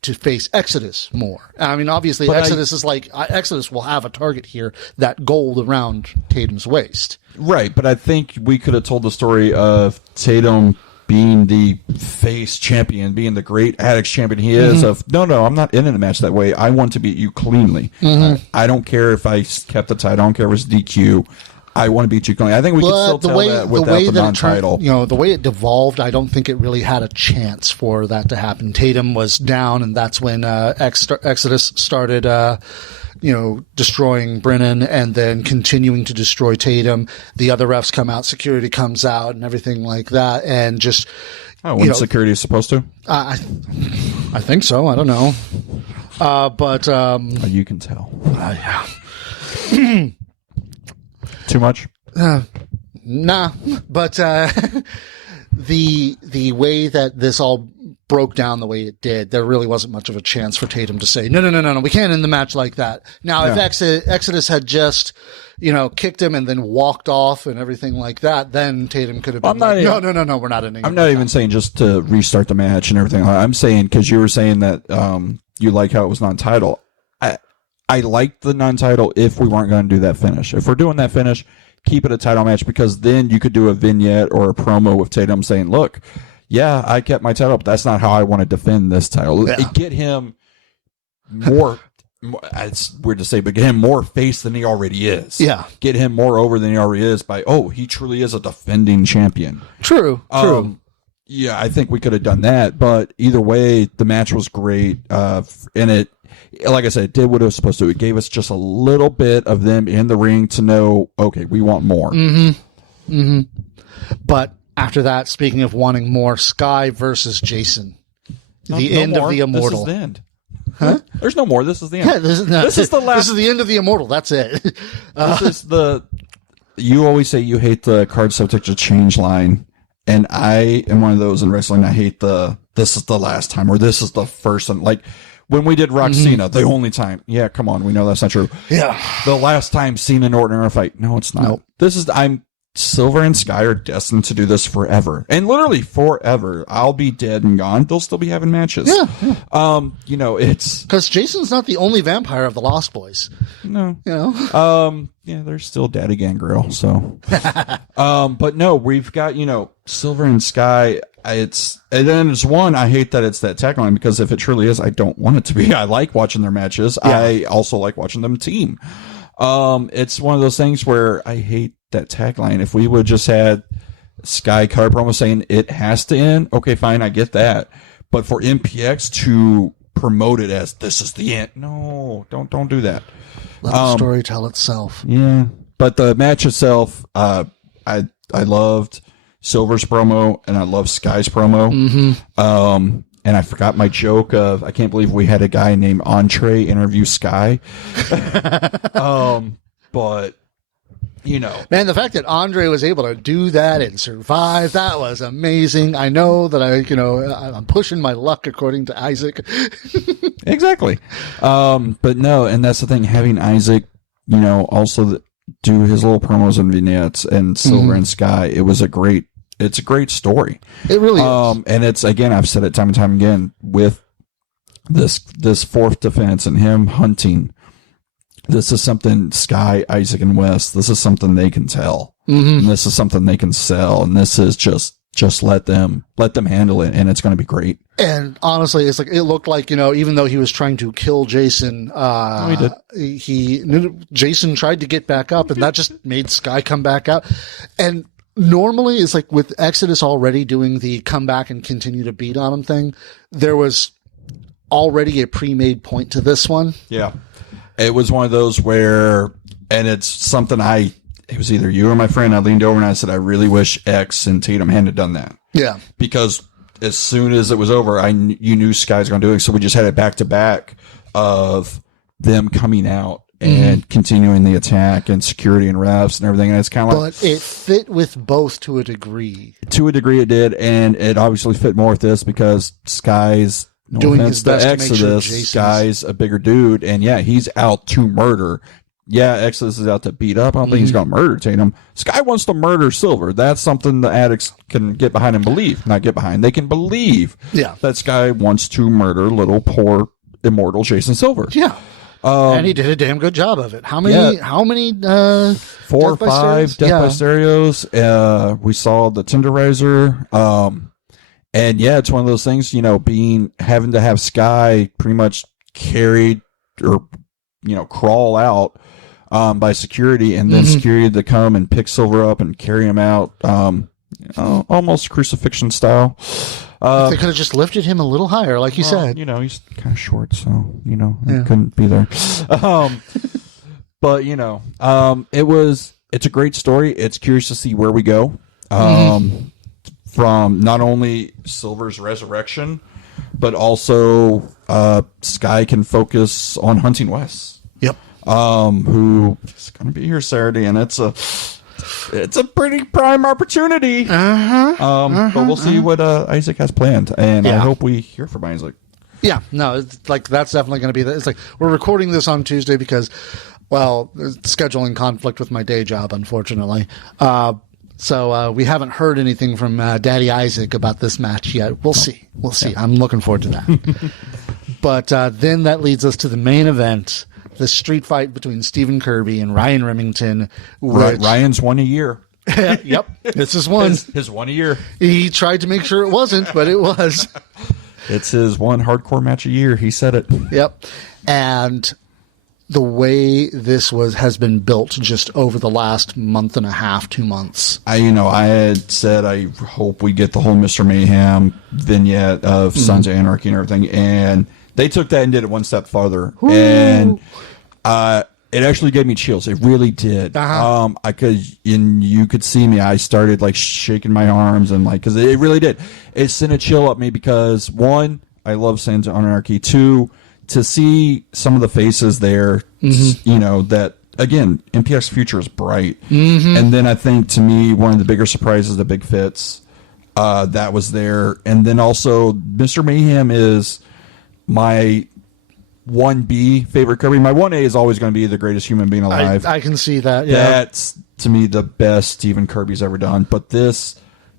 to face Exodus more. I mean, obviously, but Exodus will have a target here, that gold around Tatum's waist. Right, but I think we could have told the story of Tatum being the face champion, being the great Addicts champion he is, of, no, I'm not in a match that way. I want to beat you cleanly. I don't care if I kept the title. I don't care if it's DQ. I want to beat you cleanly. I think we can still tell that without the non-title. The way it devolved, I don't think it really had a chance for that to happen. Tatum was down, and that's when Exodus started destroying Brennan and then continuing to destroy Tatum. The other refs come out, security comes out, and everything like that. And just, security is supposed to? I think so. I don't know. But you can tell. Yeah. Too much? Nah. But the way that this all broke down the way it did, there really wasn't much of a chance for Tatum to say, no, we can't end the match like that. Now, if Exodus had just, kicked him and then walked off and everything like that, then Tatum could have been no, we're not ending it. I'm not even saying just to restart the match and everything. I'm saying, because you were saying that you like how it was non-title. I like the non-title if we weren't going to do that finish. If we're doing that finish, keep it a title match, because then you could do a vignette or a promo with Tatum saying, look, yeah, I kept my title, but that's not how I want to defend this title. Yeah. Get him more, it's weird to say, but get him more face than he already is. Yeah. Get him more over than he already is by, he truly is a defending champion. True. Yeah, I think we could have done that, but either way, the match was great. And like I said, it did what it was supposed to. It gave us just a little bit of them in the ring to know, okay, we want more. But after that, speaking of wanting more, Sky versus Jason. The end of the Immortal. This is the end. Huh? There's no more. This is the end. Yeah, this is the last. This is the end of the Immortal. That's it. This is the. You always say you hate the card subject to change line, and I am one of those in wrestling. I hate the this is the last time or this is the first one. Like when we did Rock Cena, the only time. Yeah, come on, we know that's not true. Yeah, the last time Cena and Orton are in a fight. No, it's not. Nope. This is Silver and Sky are destined to do this forever, and literally forever. I'll be dead and gone. They'll still be having matches. Yeah. You know, it's because Jason's not the only vampire of the Lost Boys. No. You know. Yeah, there's still Daddy Gangrel. So, but no, we've got Silver and Sky. And then it's one. I hate that it's that tagline because if it truly is, I don't want it to be. I like watching their matches. Yeah. I also like watching them team. It's one of those things where I hate that tagline. If we would just had Sky card promo saying it has to end, okay, fine, I get that. But for MPX to promote it as this is the end, no, don't do that. Let the story tell itself. Yeah, but the match itself, I loved Silver's promo and I love Sky's promo. And I forgot my joke of I can't believe we had a guy named Entree interview Sky. But man, the fact that Andre was able to do that and survive, that was amazing. I know that I'm pushing my luck according to Isaac. Exactly. But no, and that's the thing, having Isaac, also do his little promos and vignettes and Silver and Sky, it's a great story. It really is. And it's, again, I've said it time and time again with this fourth defense and him hunting. This is something Sky, Isaac, and Wes, this is something they can tell. And this is something they can sell. And this is just let them handle it. And it's going to be great. And honestly, it's like, it looked like, even though he was trying to kill Jason, Jason tried to get back up and that just made Sky come back out. And normally it's like with Exodus already doing the come back and continue to beat on him thing, there was already a pre-made point to this one. Yeah. It was one of those where, and it's something it was either you or my friend, I leaned over and I said, I really wish X and Tatum hadn't done that. Yeah. Because as soon as it was over, you knew Sky's going to do it. So we just had it back to back of them coming out and continuing the attack and security and refs and everything. And it's kind of like. But it fit with both to a degree. To a degree it did. And it obviously fit more with this because Sky's. No doing offense his best to Exodus, to make sure Guy's a bigger dude, and yeah, he's out to murder. Yeah, Exodus is out to beat up. I don't think he's going to murder Tatum. Sky wants to murder Silver. That's something the addicts can get behind and believe. Not get behind. They can believe that Sky wants to murder little poor immortal Jason Silver. Yeah. And he did a damn good job of it. How many 4 or 5 Death by Stereos. We saw the Tenderizer. And yeah, it's one of those things, having to have Sky pretty much carried or, crawl out by security and then security to come and pick Silver up and carry him out, almost crucifixion style. They could have just lifted him a little higher, like you said. He's kind of short, so, he couldn't be there. But, it's a great story. It's curious to see where we go. From not only Silver's resurrection, but also Sky can focus on hunting Wes. Yep. Who is going to be here Saturday, and it's a pretty prime opportunity. But we'll see what Isaac has planned, and I hope we hear from Isaac. Yeah, no, it's like that's definitely going to be. It's like we're recording this on Tuesday because, well, scheduling conflict with my day job, unfortunately. So we haven't heard anything from Daddy Isaac about this match yet. We'll see. We'll see. I'm looking forward to that. But then that leads us to the main event, the street fight between Stephen Kirby and Ryan Remington. Ryan's one a year. Yep. This is one. His one a year. He tried to make sure it wasn't, but it was. It's his one hardcore match a year. He said it. Yep. And the way this has been built just over the last month and a half, 2 months. I had said I hope we get the whole Mr. Mayhem vignette of Sons of Anarchy and everything, and They took that and did it one step farther. Ooh. And it actually gave me chills. It really did. You could see me. I started like shaking my arms and like, because it really did. It sent a chill up me because one, I love Sons of Anarchy. Two, to see some of the faces there, you know, that again, MPX future is bright. And then I think to me, one of the bigger surprises, the Big Fits, that was there. And then also Mr. Mayhem is my 1B favorite Kirby. My 1A is always going to be the greatest human being alive. I can see that. Yeah. That's to me the best Stephen Kirby's ever done. But this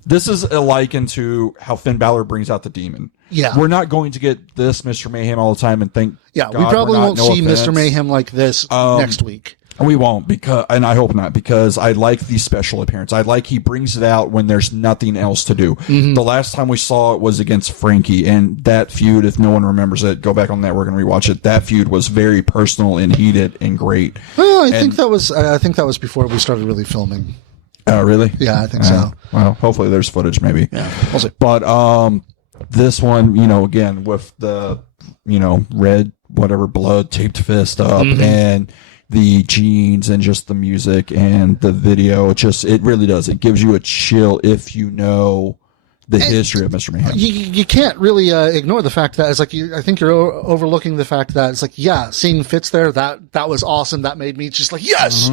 is a liken to how Finn Balor brings out the demon. Yeah. We're not going to get this Mr. Mayhem all the time and think, yeah, God, we probably won't see Mr. Mayhem like this next week. We won't, and I hope not, because I like the special appearance. I like he brings it out when there's nothing else to do. The last time we saw it was against Frankie, and that feud, if no one remembers it, go back on Network and rewatch it. That feud was very personal and heated and great. Well, I think that was before we started really filming. Oh, really? Yeah, I think so. Well, hopefully there's footage, maybe. Yeah, we'll see. But this one, you know, again with the, you know, red whatever blood taped fist up and the jeans and just the music and the video, it really does. It gives you a chill if you know the history of Mr. Mayhem. You can't really ignore the fact that it's like I think you're overlooking the fact that it's like, yeah, seeing Fitz there, that was awesome. That made me just like, yes.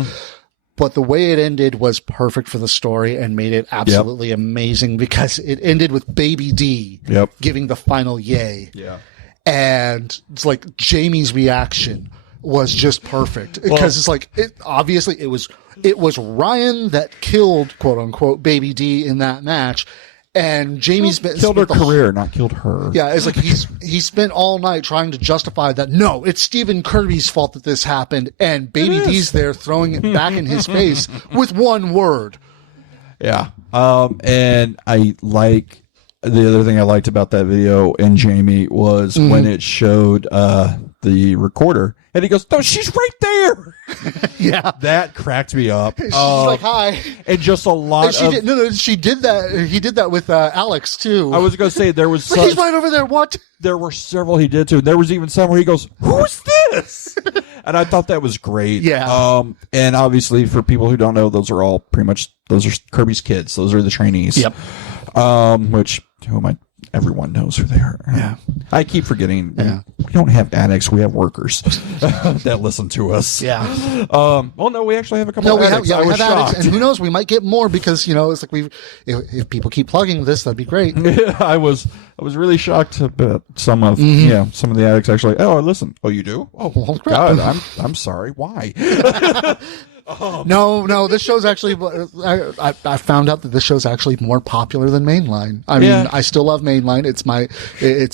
But the way it ended was perfect for the story and made it absolutely amazing because it ended with Baby D giving the final yay. Yeah. And it's like Jamie's reaction was just perfect because it's like obviously it was Ryan that killed quote unquote Baby D in that match, and Jamie's killed her career, not killed her. Yeah, it's like he spent all night trying to justify that no, it's Stephen Kirby's fault that this happened, and Baby D's there throwing it back in his face with one word. Yeah, and I like. The other thing I liked about that video and Jamie was when it showed the recorder and he goes, "No, she's right there." Yeah, that cracked me up. She's like, "Hi," and just a lot. She did that. He did that with Alex too. I was going to say there was. He's right over there. What? There were several he did too. There was even some where he goes, "Who's this?" And I thought that was great. Yeah. And obviously for people who don't know, those are Kirby's kids. Those are the trainees. Yep. Which everyone knows who they are. Yeah. I keep forgetting. Yeah. We don't have addicts. We have workers that listen to us. Yeah. Well, no, we actually have a couple of addicts. We have addicts, and who knows, we might get more because, you know, it's like if people keep plugging this, that'd be great. Yeah, I was really shocked about some of some of the addicts actually. Oh, I listen. Oh, you do? Oh, well, God, I'm sorry. Why? No, this show's actually, I found out that this show's actually more popular than Mainline. I mean, I still love Mainline. It's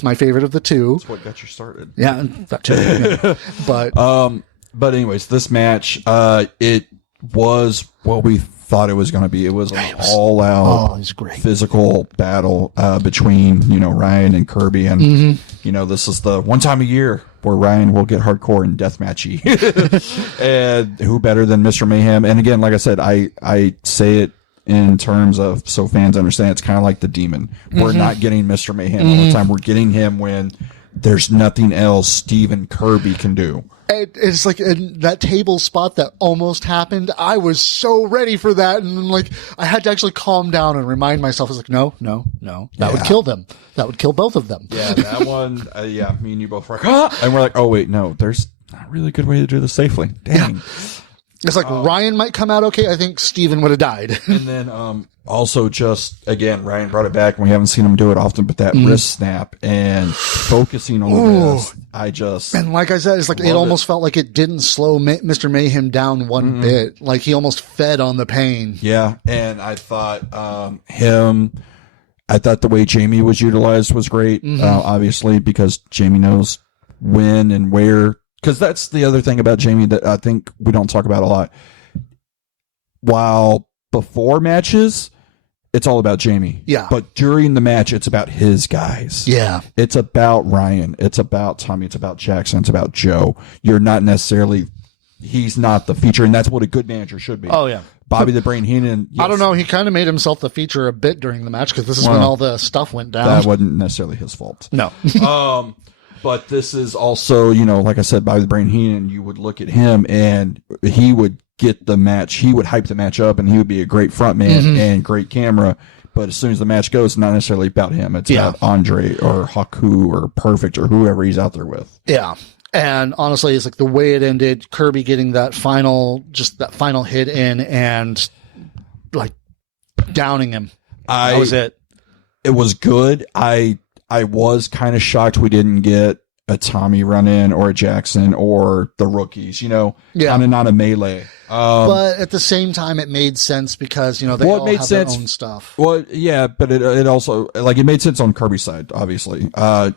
my favorite of the two. That's what got you started. Yeah, that too. Yeah. But anyways, this match, it was what we thought it was going to be. It was an all-out physical battle between, you know, Ryan and Kirby. And, you know, this is the one time a year where Ryan will get hardcore and deathmatchy. And who better than Mr. Mayhem? And again, like I said, I say it in terms of so fans understand it's kind of like the demon. We're not getting Mr. Mayhem all the time. We're getting him when there's nothing else Stephen Kirby can do. It's like that table spot that almost happened. I was so ready for that. And like, I had to actually calm down and remind myself. I was like, no. That would kill them. That would kill both of them. Yeah, that one. Me and you both were like, and we're like, oh, wait, no, there's not really a good way to do this safely. Dang. Yeah. It's like Ryan might come out okay. I think Steven would have died. And then also just, again, Ryan brought it back, and we haven't seen him do it often, but that wrist snap and focusing on this, And like I said, it's like it almost felt like it didn't slow Mr. Mayhem down one bit. Like he almost fed on the pain. Yeah, and I thought I thought the way Jamie was utilized was great, obviously, because Jamie knows when and where. Because that's the other thing about Jamie that I think we don't talk about a lot. While before matches, it's all about Jamie. Yeah. But during the match, it's about his guys. Yeah. It's about Ryan. It's about Tommy. It's about Jackson. It's about Joe. You're not necessarily, he's not the feature, and that's what a good manager should be. Oh, yeah. Bobby the Brain Heenan. Yes. I don't know. He kind of made himself the feature a bit during the match because this is when all the stuff went down. That wasn't necessarily his fault. No. But this is also, you know, like I said, by the Brain Heenan, you would look at him and he would get the match. He would hype the match up and he would be a great front man and great camera. But as soon as the match goes, it's not necessarily about him. It's about Andre or Haku or Perfect or whoever he's out there with. Yeah. And honestly, it's like the way it ended, Kirby getting that final hit in and like downing him. That was it. It was good. I was kind of shocked we didn't get a Tommy run in or a Jackson or the rookies, you know, kind of not a melee. But at the same time, it made sense because, you know, they all have their own stuff. Well, yeah, but it also, like, it made sense on Kirby's side, obviously. To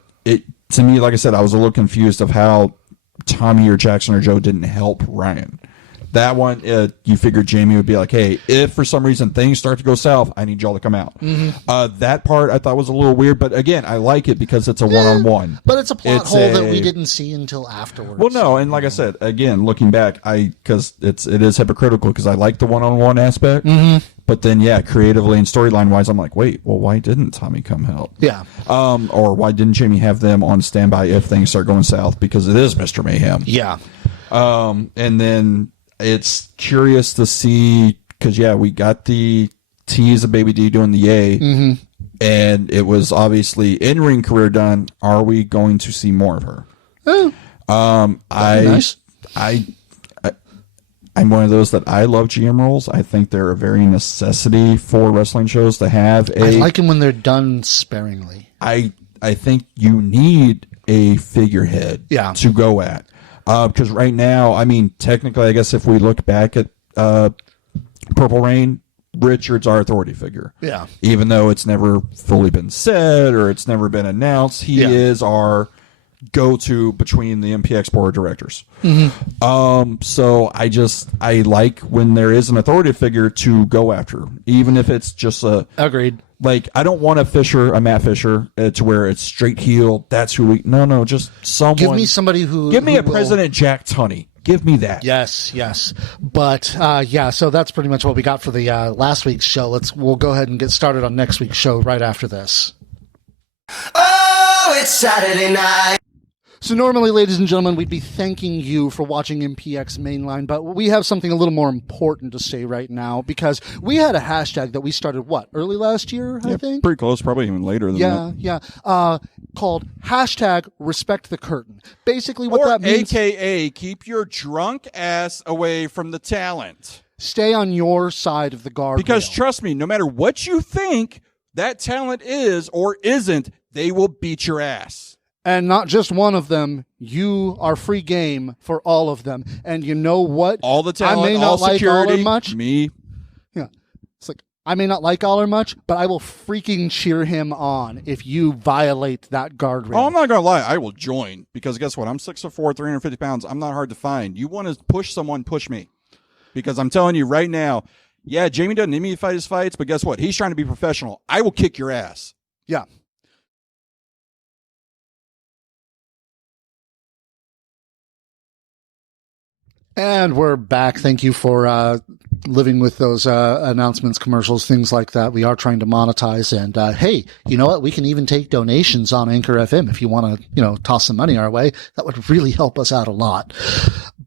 me, like I said, I was a little confused of how Tommy or Jackson or Joe didn't help Ryan. That one, you figured Jamie would be like, hey, if for some reason things start to go south, I need y'all to come out. That part I thought was a little weird, but again, I like it because it's a one-on-one. But it's a plot hole that we didn't see until afterwards. Well, no, and like I said, again, looking back, because it is hypocritical because I like the one-on-one aspect, but then, yeah, creatively and storyline-wise, I'm like, wait, well, why didn't Tommy come help? Yeah. Or why didn't Jamie have them on standby if things start going south? Because it is Mr. Mayhem. Yeah. And then it's curious to see because we got the tease of Baby D doing the yay, and it was obviously in-ring career done. Are we going to see more of her? Nice. I'm one of those that I love GM roles. I think they're a very necessity for wrestling shows to have. I like them when they're done sparingly. I think you need a figurehead to go at. Because right now, I mean, technically, I guess if we look back at Purple Rain, Richard's our authority figure. Yeah. Even though it's never fully been said or it's never been announced, he is our go-to between the MPX board of directors. So I like when there is an authority figure to go after, even if it's just agreed. Like, I don't want a Matt Fisher to where it's straight heel. That's who no, just someone. Give me somebody who. Give me a President Jack Tunney. Give me that. Yes. But, so that's pretty much what we got for the last week's show. We'll go ahead and get started on next week's show right after this. Oh, it's Saturday night. So normally, ladies and gentlemen, we'd be thanking you for watching MPX Mainline, but we have something a little more important to say right now because we had a hashtag that we started, early last year, I think? Pretty close, probably even later than that. Yeah. Called hashtag Respect the Curtain. Basically what that means... AKA, keep your drunk ass away from the talent. Stay on your side of the guardrail. Because trust me, no matter what you think that talent is or isn't, they will beat your ass. And not just one of them, you are free game for all of them. And you know what? All the talent, I may not like security, all or much. Me. Yeah. It's like, I may not like all or much, but I will freaking cheer him on if you violate that guardrail. Oh, I'm not going to lie. I will join because guess what? I'm 6'4", 350 pounds. I'm not hard to find. You want to push someone, push me. Because I'm telling you right now, Jamie doesn't need me to fight his fights, but guess what? He's trying to be professional. I will kick your ass. Yeah. And we're back. Thank you for living with those announcements, commercials, things like that. We are trying to monetize. And hey, you know what? We can even take donations on Anchor FM if you want to, toss some money our way. That would really help us out a lot.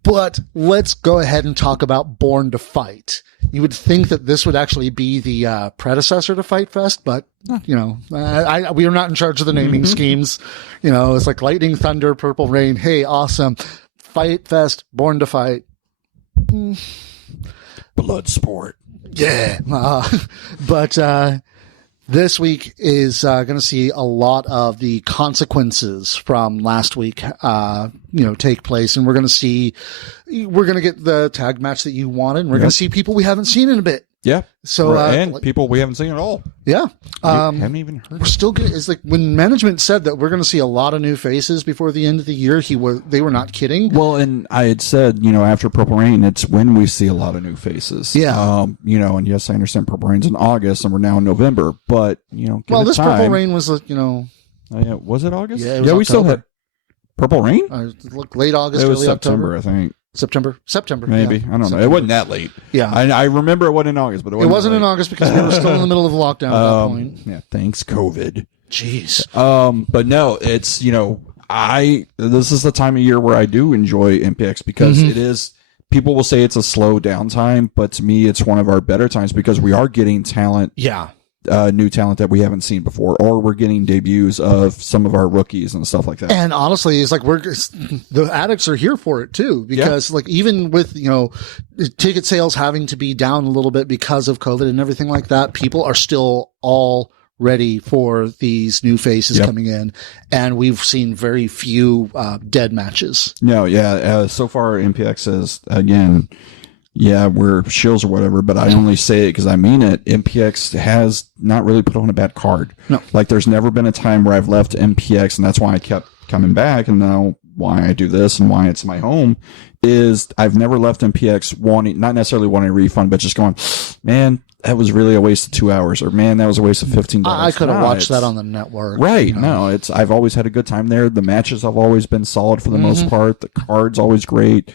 But let's go ahead and talk about Born to Fight. You would think that this would actually be the predecessor to Fight Fest, but we are not in charge of the naming schemes. It's like Lightning, Thunder, Purple Rain. Hey, awesome. Fight Fest, Born to Fight. Blood sport. Yeah. But this week is going to see a lot of the consequences from last week, take place. And we're going to get the tag match that you wanted. And we're going to see people we haven't seen in a bit. Yeah. So, and people we haven't seen at all. Yeah. Haven't even heard. We're still good. It's like when management said that we're going to see a lot of new faces before the end of the year, they were not kidding. Well, and I had said, after Purple Rain, it's when we see a lot of new faces. Yeah. And yes, I understand Purple Rain's in August and we're now in November, but, this time. Purple Rain was, was it August? Yeah, it was we still had Purple Rain? Late August, it was early September, October. I think. September. Maybe. Yeah. I don't know. September. It wasn't that late. Yeah. I remember it wasn't in August, but it wasn't in August because we were still in the middle of lockdown at that point. Yeah. Thanks, COVID. Jeez. But no, it's, This is the time of year where I do enjoy MPX because it is. People will say it's a slow downtime, but to me, it's one of our better times because we are getting talent. Yeah. New talent that we haven't seen before, or we're getting debuts of some of our rookies and stuff like that. And honestly, it's like the addicts are here for it too, because like even with, ticket sales having to be down a little bit because of COVID and everything like that, people are still all ready for these new faces coming in, and we've seen very few dead matches. No, so far MPX is again, we're shills or whatever, but I only say it because I mean it. MPX has not really put on a bad card. No, like there's never been a time where I've left MPX, and that's why I kept coming back, and now why I do this and why it's my home is I've never left MPX not necessarily wanting a refund, but just going, man, that was really a waste of 2 hours, or man, that was a waste of $15. I could have watched that on the network. Right. No, I've always had a good time there. The matches have always been solid for the most part. The card's always great.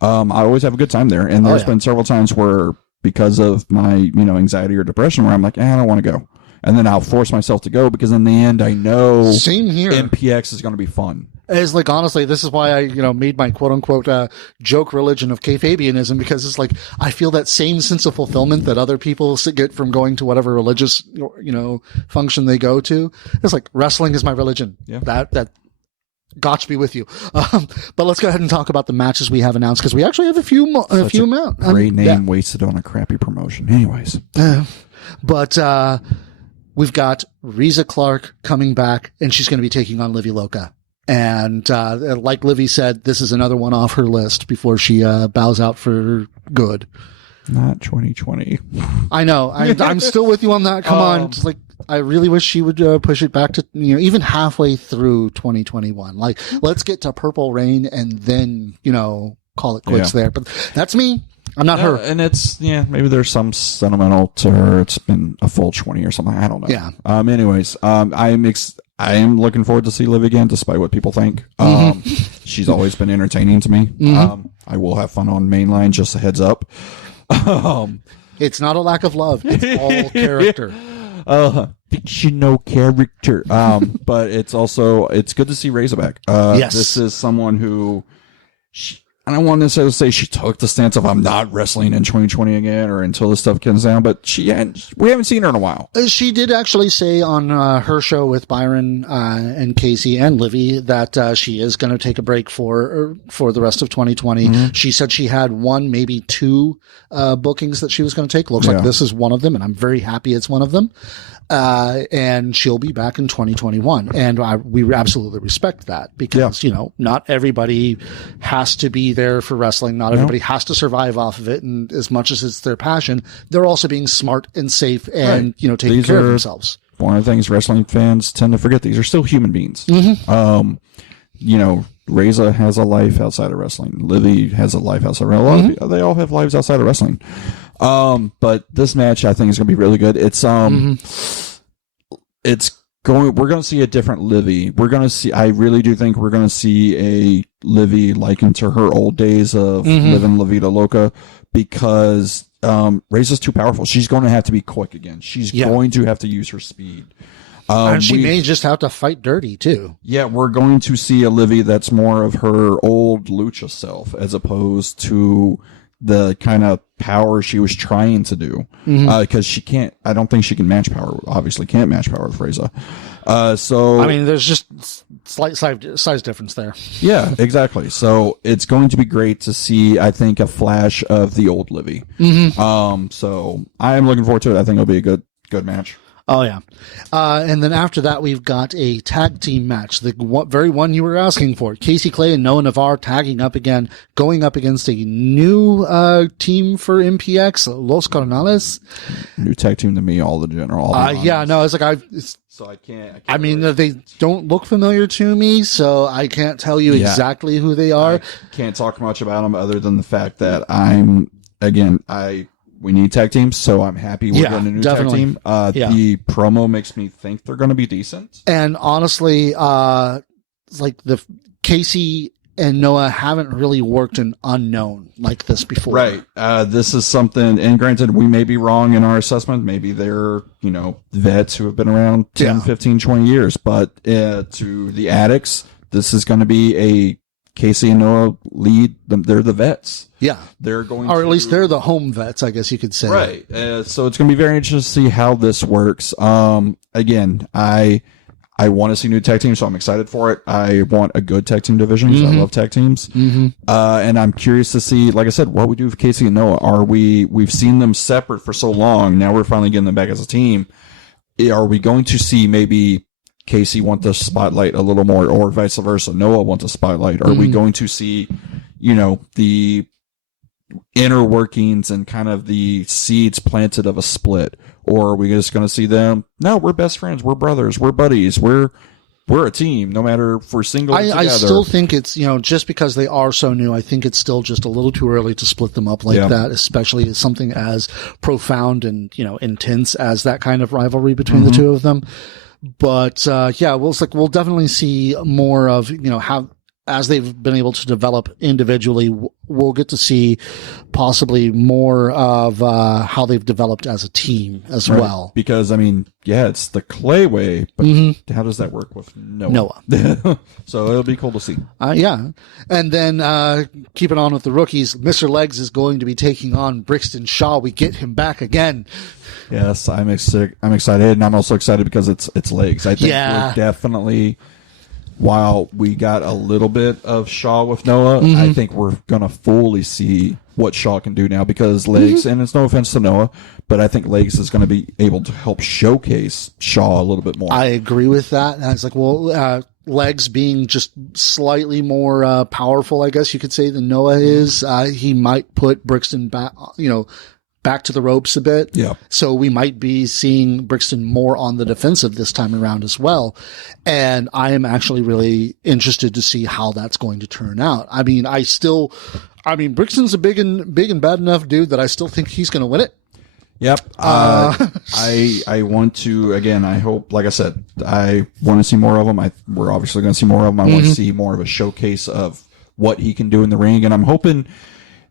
I always have a good time there. And there's been several times where because of my, anxiety or depression where I'm like, I don't want to go. And then I'll force myself to go because in the end, I know Same here. MPX is going to be fun. It's like, honestly, this is why I, made my quote unquote, joke religion of kayfabianism, because it's like, I feel that same sense of fulfillment that other people get from going to whatever religious, function they go to. It's like, wrestling is my religion. Yeah. That got to be with you. But let's go ahead and talk about the matches we have announced, because we actually have a few amount. Great name wasted on a crappy promotion. Anyways. But, we've got Reza Clark coming back, and she's going to be taking on Livy Loca. And like Livy said, this is another one off her list before she bows out for good. Not 2020. I know. I'm still with you on that. Come on. Just like, I really wish she would push it back to, even halfway through 2021. Like, let's get to Purple Rain and then, call it quits there. But that's me. I'm not her. And it's, maybe there's some sentimental to her. It's been a full 20 or something. I don't know. Yeah. Anyways, I am looking forward to see Liv again, despite what people think. She's always been entertaining to me. I will have fun on mainline, just a heads up. It's not a lack of love. It's all character. Fictional character. But it's good to see Reza back. Yes. This is someone who... I don't want to necessarily say she took the stance of I'm not wrestling in 2020 again or until this stuff comes down, but we haven't seen her in a while. She did actually say on her show with Byron and Casey and Livy that she is going to take a break for the rest of 2020. She said she had one, maybe two bookings that she was going to take. Looks like this is one of them, and I'm very happy it's one of them. And she'll be back in 2021. And we absolutely respect that because, not everybody has to be there for wrestling. Not everybody has to survive off of it. And as much as it's their passion, they're also being smart and safe and, taking care of themselves. One of the things wrestling fans tend to forget, these are still human beings. Reza has a life outside of wrestling. Livy has a life outside of wrestling. They all have lives outside of wrestling. But this match I think is going to be really good. We're going to see a different Livy. I really do think we're going to see a Livy likened to her old days of living La Vida Loca because, Reza's too powerful. She's going to have to be quick again. She's going to have to use her speed. And she may just have to fight dirty too. Yeah, we're going to see a Livy that's more of her old lucha self as opposed to the kind of power she was trying to do. Because I don't think she can match power. Obviously can't match power with Reza. There's just slight size difference there. Yeah, exactly. So it's going to be great to see, I think, a flash of the old Livy. So I am looking forward to it. I think it'll be a good match. Oh, yeah. And then after that, we've got a tag team match, the very one you were asking for. Casey Clay and Noah Navarre tagging up again, going up against a new team for MPX, Los Carnales. New tag team to me, all the general. It's like so I can't they don't look familiar to me, so I can't tell you exactly who they are. I can't talk much about them other than the fact that we need tag teams, so I'm happy we're getting a new tag team. The promo makes me think they're going to be decent. And honestly, like the Casey and Noah haven't really worked an unknown like this before. Right. This is something, and granted, we may be wrong in our assessment. Maybe they're, vets who have been around 10, 15, 20 years. But to the addicts, this is going to be a Casey and Noah lead. They're the vets. Yeah. They're going or at least they're the home vets, I guess you could say. Right. So it's going to be very interesting to see how this works. Again, I want to see new tag teams, so I'm excited for it. I want a good tag team division. I love tag teams. And I'm curious to see, like I said, what we do with Casey and Noah. We've seen them separate for so long. Now we're finally getting them back as a team. Are we going to see maybe Casey want the spotlight a little more, or vice versa? Noah wants a spotlight. Are we going to see, the inner workings and kind of the seeds planted of a split? Or are we just going to see them? No, we're best friends. We're brothers. We're buddies. We're a team, no matter if we're single or together. I still think it's, just because they are so new, I think it's still just a little too early to split them up like that, especially as something as profound and, intense as that kind of rivalry between the two of them. But, we'll definitely see more of, how, as they've been able to develop individually, we'll get to see possibly more of how they've developed as a team as well. Because, it's the Clay way, but how does that work with Noah? So it'll be cool to see. Yeah. And then keeping on with the rookies, Mr. Legs is going to be taking on Brixton Shaw. We get him back again. Yes, I'm excited, and I'm also excited because it's Legs. I think we're definitely... While we got a little bit of Shaw with Noah, I think we're going to fully see what Shaw can do now because Legs, and it's no offense to Noah, but I think Legs is going to be able to help showcase Shaw a little bit more. I agree with that. And I was like, Legs being just slightly more powerful, I guess you could say, than Noah is, he might put Brixton back, back to the ropes a bit. Yeah. So we might be seeing Brixton more on the defensive this time around as well. And I am actually really interested to see how that's going to turn out. Brixton's a big and bad enough dude that I still think he's going to win it. Yep. I want to, again, I hope, like I said, I want to see more of him. We're obviously going to see more of him. I want to see more of a showcase of what he can do in the ring. And I'm hoping,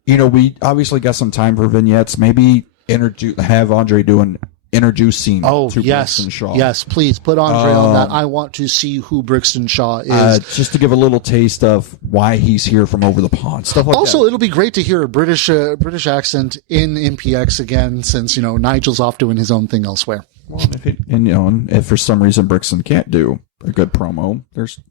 we obviously got some time for vignettes. Maybe have Andre doing introducing to Brixton Shaw. Yes, please put Andre on that. I want to see who Brixton Shaw is. Just to give a little taste of why he's here from over the pond. Stuff like also, that. It'll be great to hear a British accent in MPX again, since Nigel's off doing his own thing elsewhere. Well, if for some reason Brixton can't do a good promo,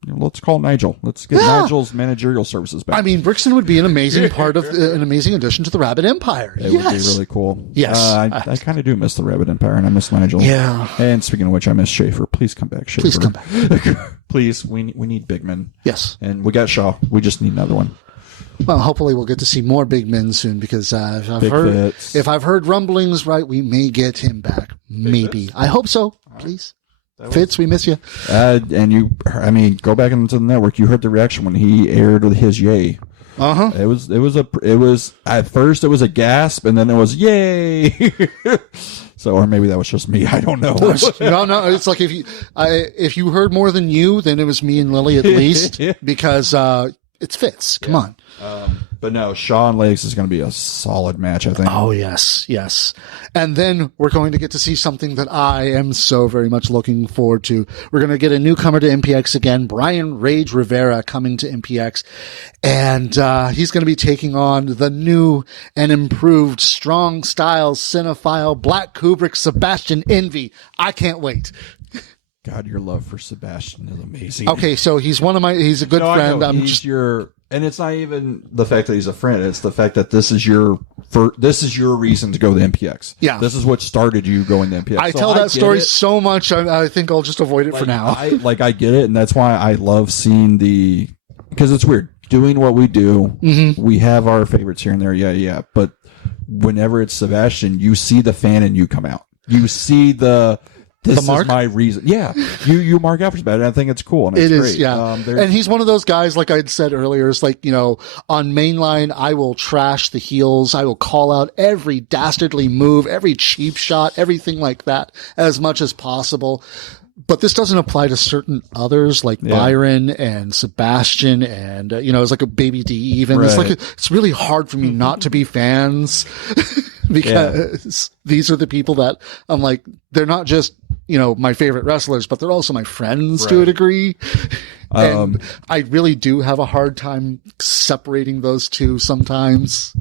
let's call Nigel. Let's get Nigel's managerial services back. Brixton would be an amazing part of an amazing addition to the Rabbit Empire. It would be really cool. Yes, I kind of do miss the Rabbit Empire, and I miss Nigel. Yeah. And speaking of which, I miss Schaefer. Please come back, Schaefer. Please come back. Please, we need big men. Yes, and we got Shaw. We just need another one. Well, hopefully we'll get to see more big men soon because if I've heard rumblings right, we may get him back. Maybe. I hope so. Please. Fitz, we miss you. And go back into the network. You heard the reaction when he aired with his yay. It was at first it was a gasp and then it was yay. So, or maybe that was just me. I don't know. No. It's like if you heard more than you, then it was me and Lily at least because it's Fitz. Come on. But no, Shaw and Legs is going to be a solid match, I think. Oh, yes. And then we're going to get to see something that I am so very much looking forward to. We're going to get a newcomer to MPX again, Brian Rage Rivera, coming to MPX. And he's going to be taking on the new and improved Strong Style Cinephile Black Kubrick Sebastian Envy. I can't wait. God, your love for Sebastian is amazing. Okay, so he's a good friend. And it's not even the fact that he's a friend. It's the fact that this is your reason to go to MPX. Yeah. This is what started you going to MPX. I tell that story so much, I think I'll just avoid it for now. I get it, and that's why I love seeing because it's weird. Doing what we do, we have our favorites here and there, yeah. But whenever it's Sebastian, you see the fan and you come out. You see this is my reason. Yeah. You mark out for Sebastian. I think it's cool. And it's great. Is, yeah. And he's one of those guys, like I'd said earlier, it's like, on Mainline, I will trash the heels. I will call out every dastardly move, every cheap shot, everything like that as much as possible. But this doesn't apply to certain others like Byron and Sebastian and, it's like a Baby D even. Right. It's really hard for me not to be fans. because these are the people that I'm like, they're not just, my favorite wrestlers, but they're also my friends to a degree. And I really do have a hard time separating those two sometimes.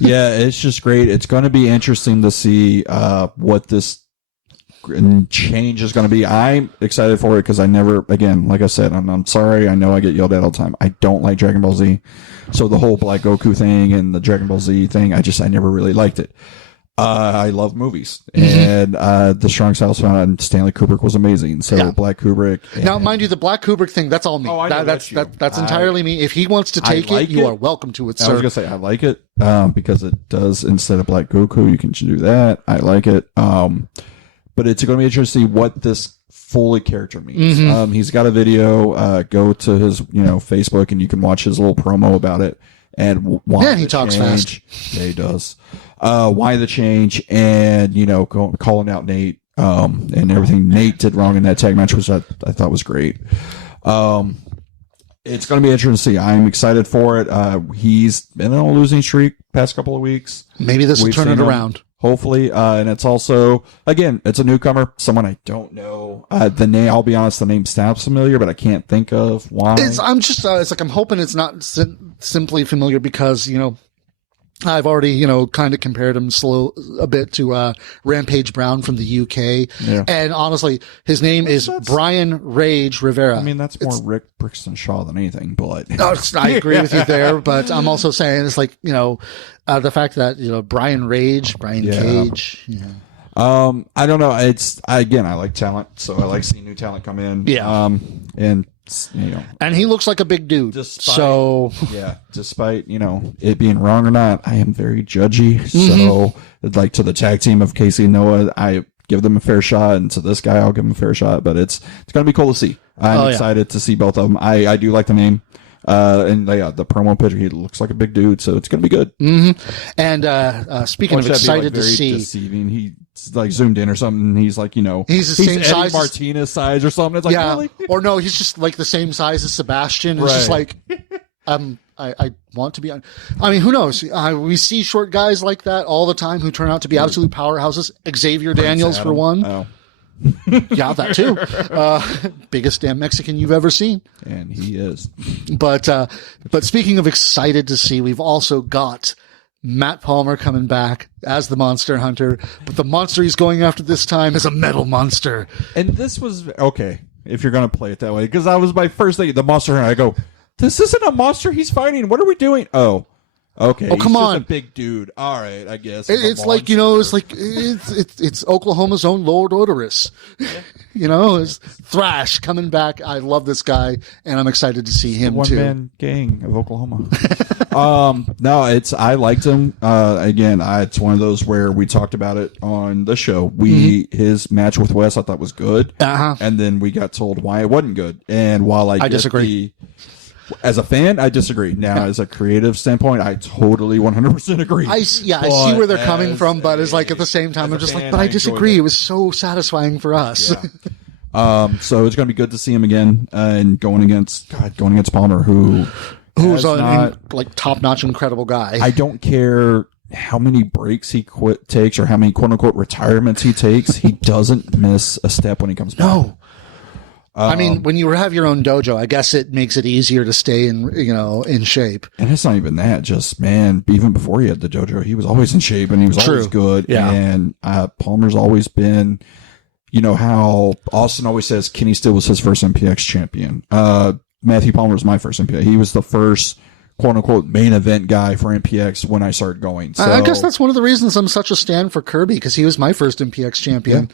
Yeah, it's just great. It's going to be interesting to see what this change is going to be. I'm excited for it because I never, again, like I said, I'm sorry. I know I get yelled at all the time. I don't like Dragon Ball Z. So the whole Black Goku thing and the Dragon Ball Z thing, I never really liked it. I love movies, and the Strong Styles found Stanley Kubrick was amazing. So Black Kubrick. Now, mind you, the Black Kubrick thing, that's all me. Oh, that's entirely me. If he wants to take it, you are welcome to it, sir. I was going to say, I like it because it does, instead of Black Goku, you can do that. I like it. But it's going to be interesting to see what this fully character means. He's got a video. Go to his Facebook, and you can watch his little promo about it. And why he talks fast. Yeah, he does. Why the change, and calling out Nate and everything Nate did wrong in that tag match, which I thought was great. It's going to be interesting to see. I'm excited for it. He's been on a losing streak past couple of weeks. Maybe this will turn it around. Hopefully. And it's also, again, it's a newcomer, someone I don't know. The name, I'll be honest, the name sounds familiar, but I can't think of why. I'm hoping it's not simply familiar because, I've already, kind of compared him a bit to Rampage Brown from the UK. Yeah. And honestly, his name is Brian Rage Rivera. I mean, that's more Rick Brixton Shaw than anything, but. I agree with you there, but I'm also saying it's like, the fact that, Brian Cage. Yeah. I don't know. I like talent, so I like seeing new talent come in. Yeah. And he looks like a big dude. Despite it being wrong or not, I am very judgy. So like to the tag team of Casey and Noah, I give them a fair shot, and to this guy, I'll give him a fair shot. But it's going to be cool to see. I'm excited to see both of them. I do like the name. The promo picture, he looks like a big dude, so it's going to be good. And speaking of excited to see, deceiving. He's like zoomed in or something. And he's like, he's the same Eddie size, Martinez size or something. It's like, really? Or no, he's just like the same size as Sebastian. It's just like, I want to be on. I mean, who knows? We see short guys like that all the time who turn out to be absolute powerhouses. Xavier Daniels, for one. Oh. Yeah, that too. Biggest damn Mexican you've ever seen. And he is. But speaking of excited to see, we've also got Matt Palmer coming back as the Monster Hunter, but the monster he's going after this time is a metal monster. And this was okay if you're going to play it that way, because that was my first thing. The Monster Hunter, I go, this isn't a monster he's fighting. What are we doing? Oh, okay. Oh, come on, a big dude. All right, I guess it's like it's Oklahoma's own Lord Odorous. It's Thrash coming back. I love this guy, and I'm excited to see him too. One-man gang of Oklahoma. No, I liked him. Again, it's one of those where we talked about it on the show. His match with Wes, I thought was good, and then we got told why it wasn't good. And while I disagree. As a fan, I disagree. Now, as a creative standpoint, I totally 100% agree. I see where they're coming from, but it's like at the same time, I'm just like, but I disagree. It was so satisfying for us. Yeah. So it's going to be good to see him again and going against Palmer, who's a top-notch, incredible guy. I don't care how many breaks he takes or how many quote-unquote retirements he takes. He doesn't miss a step when he comes back. No. I mean, when you have your own dojo, I guess it makes it easier to stay in shape. And it's not even that. Just, man, even before he had the dojo, he was always in shape and he was always good. Yeah. And Palmer's always been, how Austin always says Kenny Steele was his first MPX champion. Matthew Palmer was my first MPX. He was the first quote-unquote main event guy for MPX when I started going. So, I guess that's one of the reasons I'm such a stan for Kirby, because he was my first MPX champion.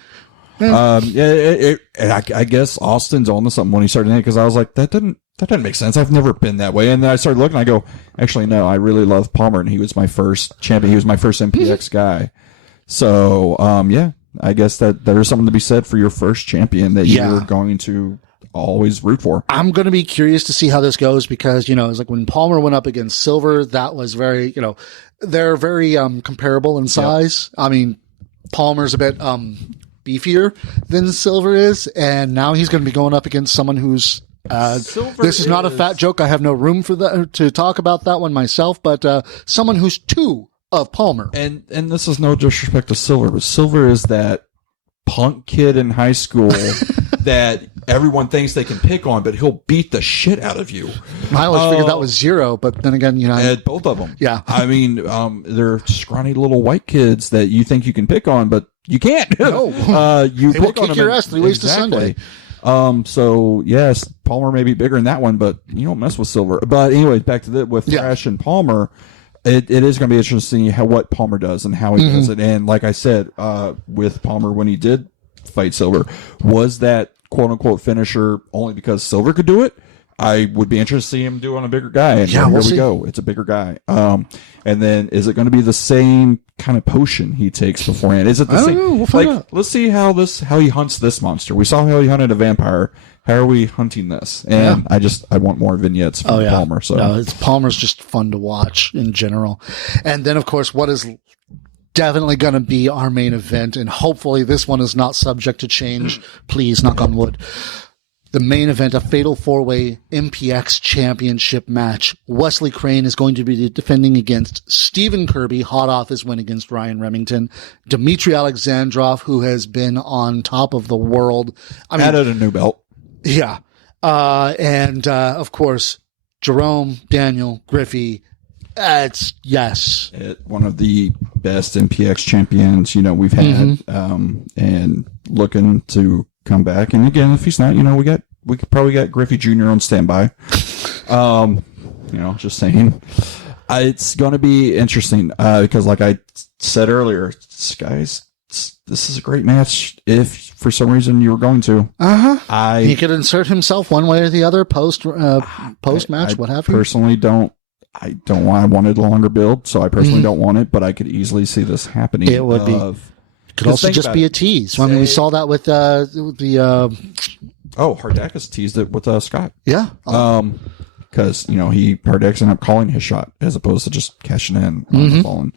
Yeah. I guess Austin's on to something when he started it, because I was like, that doesn't make sense. I've never been that way. And then I started looking, I go, actually, no, I really love Palmer, and he was my first champion. He was my first MPX guy. So, I guess that there's something to be said for your first champion that you're going to always root for. I'm going to be curious to see how this goes, because, it's like when Palmer went up against Silver, that was very, they're very comparable in size. Yep. I mean, Palmer's a bit beefier than Silver is, and now he's going to be going up against someone who's this is not a fat joke. I have no room for that to talk about that one myself, but someone who's 2 of Palmer. And this is no disrespect to Silver, but Silver is that punk kid in high school that everyone thinks they can pick on, but he'll beat the shit out of you. I always figured that was Zero, but then again, both of them. Yeah. I mean, they're scrawny little white kids that you think you can pick on, but you can't. No. You they will kick your ass 3 ways to Sunday. So yes, Palmer may be bigger in that one, but you don't mess with Silver. But anyways, back to with Thrash and Palmer. It is going to be interesting to see what Palmer does and how he does it. And like I said, with Palmer, when he did fight Silver, was that quote unquote finisher only because Silver could do it? I would be interested to see him do on a bigger guy. And here we go. It's a bigger guy. And then is it going to be the same kind of potion he takes beforehand? Is it the same? We'll find out. Let's see how he hunts this monster. We saw how he hunted a vampire. How are we hunting this? And I want more vignettes from Palmer. So Palmer's just fun to watch in general. And then of course, what is definitely going to be our main event, and hopefully this one is not subject to change. Please, knock on wood. The main event, a fatal 4-way MPX championship match. Wesley Crane is going to be defending against Stephen Kirby, hot off his win against Ryan Remington. Dmitry Alexandrov, who has been on top of the world. Added a new belt. Yeah. And of course, Jerome, Daniel, Griffey. One of the best MPX champions, we've had, and looking to come back. And again, if he's not, we could probably get Griffey Jr. on standby. Just saying. It's going to be interesting, because like I said earlier, guys, this is a great match. If for some reason you were going to, he could insert himself one way or the other post match, what have you. Personally, I wanted a longer build, so I personally don't want it, but I could easily see this happening. It would be. Could also just be a tease. I mean, we saw that with Hardakis teased it with Scott. Yeah. Because Hardakis ended up calling his shot as opposed to just cashing in on the fallen.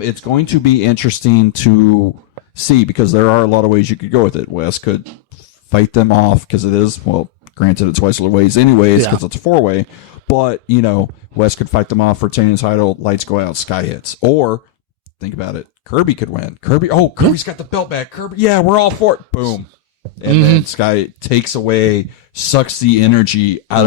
It's going to be interesting to see, because there are a lot of ways you could go with it. Wes could fight them off because it is, granted it's Wesley ways anyways because it's a 4-way, but Wes could fight them off for retaining the title, lights go out, Sky hits. Or think about it, Kirby could win. Kirby's got the belt back. Kirby, we're all for it. Boom. And then Sky takes away, sucks the energy out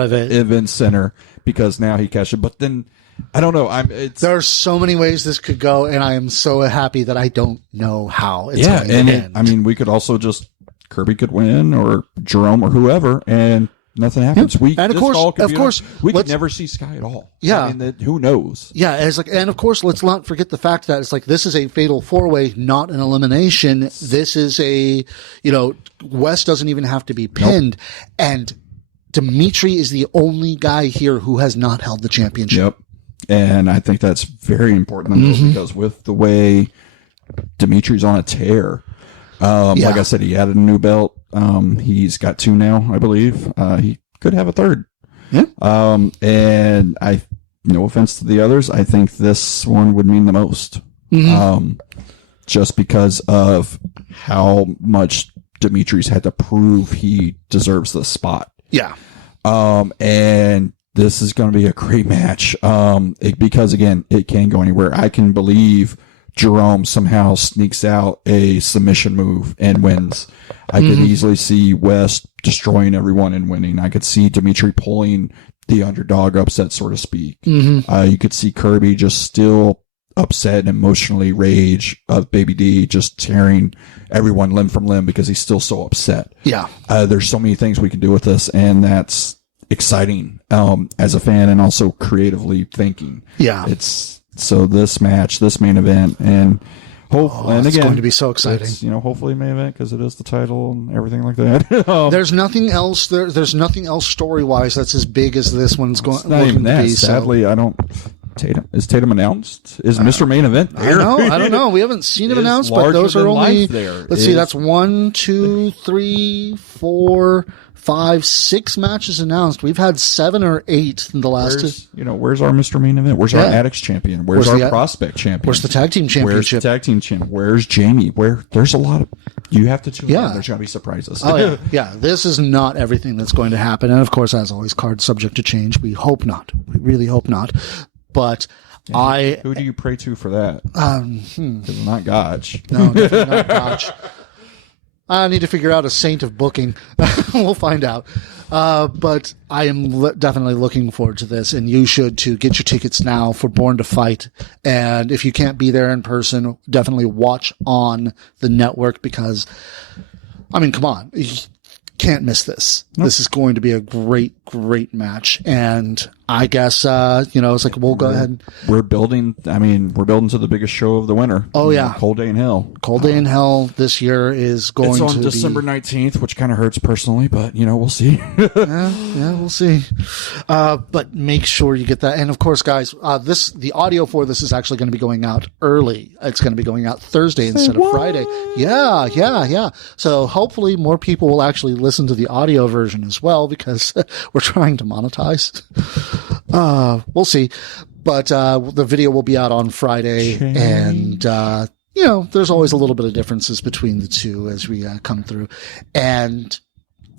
of it, event center, because now he cashed it. But then I don't know. There are so many ways this could go, and I am so happy that I don't know how it's going to end. I mean, we could also just Kirby could win, or Jerome, or whoever, and nothing happens. And of course, we could never see Sky at all. Yeah, I mean, who knows? Yeah, and of course, let's not forget the fact that it's like this is a fatal 4-way, not an elimination. This is a Wes doesn't even have to be pinned, and Dmitry is the only guy here who has not held the championship. Yep, and I think that's very important because with the way Dimitri's on a tear. Like I said, he added a new belt. He's got 2 now, I believe. He could have a 3rd. Yeah. And no offense to the others, I think this one would mean the most. Just because of how much Dimitri's had to prove he deserves the spot. Yeah. And this is going to be a great match. Because again, it can go anywhere. I can believe Jerome somehow sneaks out a submission move and wins. I could easily see West destroying everyone and winning. I could see Dmitry pulling the underdog upset, so to speak. You could see Kirby just still upset and emotionally rage of Baby D, just tearing everyone limb from limb because he's still so upset. Yeah. There's so many things we can do with this, and that's exciting as a fan and also creatively thinking. Yeah. So this match, this main event, and hopefully, it's going to be so exciting. Hopefully main event because it is the title and everything like that. There's nothing else. There's nothing else story wise that's as big as this one's going to be. Sadly, I don't. Is Tatum announced? Is Mr. Main Event there? I don't know. We haven't seen him announced, but those are only. Let's see. That's 1, 2, 3, 4, 5, 6 matches announced. We've had 7 or 8 in the last. Where's our Mr. Main Event? Where's our Addicts champion? Where's our Prospect champion? Where's the tag team championship? Where's the tag team champion? Where's Jamie? There's a lot of. You have to tune in. There's going to be surprises. Oh yeah. This is not everything that's going to happen, and of course, as always, card subject to change. We hope not. We really hope not. But Who do you pray to for that? Because not Gotch. No, definitely not Gotch. I need to figure out a saint of booking. We'll find out. But I am definitely looking forward to this, and you should too. Get your tickets now for Born to Fight. And if you can't be there in person, definitely watch on the network because, I mean, come on. You can't miss this. Nope. This is going to be a great, great match. And I guess, it's like, we'll go ahead. We're building to the biggest show of the winter. Oh, yeah. Cold Day in Hell. Cold Day in Hell this year is going to be... It's on December 19th, which kind of hurts personally, but, we'll see. yeah, we'll see. But make sure you get that. And, of course, guys, the audio for this is actually going to be going out early. It's going to be going out Thursday instead of Friday. Yeah. So hopefully more people will actually listen to the audio version as well because we're trying to monetize. We'll see, but the video will be out on Friday, and there's always a little bit of differences between the two as we come through, and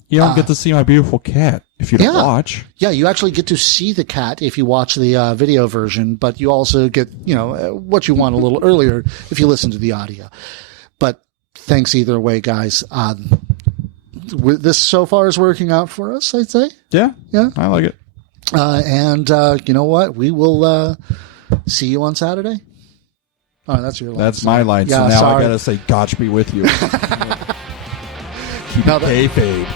you don't get to see my beautiful cat if you don't watch. Yeah, you actually get to see the cat if you watch the video version, but you also get what you want a little earlier if you listen to the audio. But thanks either way, guys. This so far is working out for us, I'd say. Yeah, I like it. And you know what? We will see you on Saturday. Oh, that's your line. That's my line. Yeah, so now sorry. I gotta say, "Gotch be with you." Keep it kayfabe.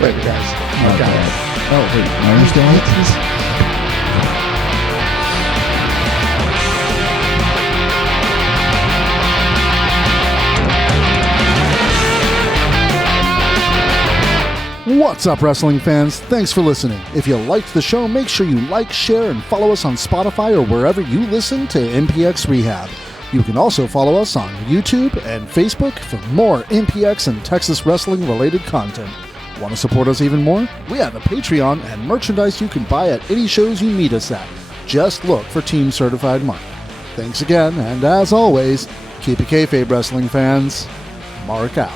Wait, guys. Okay. Oh, wait. Am I still on it? What's up, wrestling fans? Thanks for listening. If you liked the show, make sure you like, share, and follow us on Spotify or wherever you listen to MPX Rehab. You can also follow us on YouTube and Facebook for more MPX and Texas wrestling related content. Want to support us even more? We have a Patreon and merchandise you can buy at any shows you meet us at. Just look for Team Certified Mark. Thanks again, and as always, keep it kayfabe, wrestling fans. Mark out.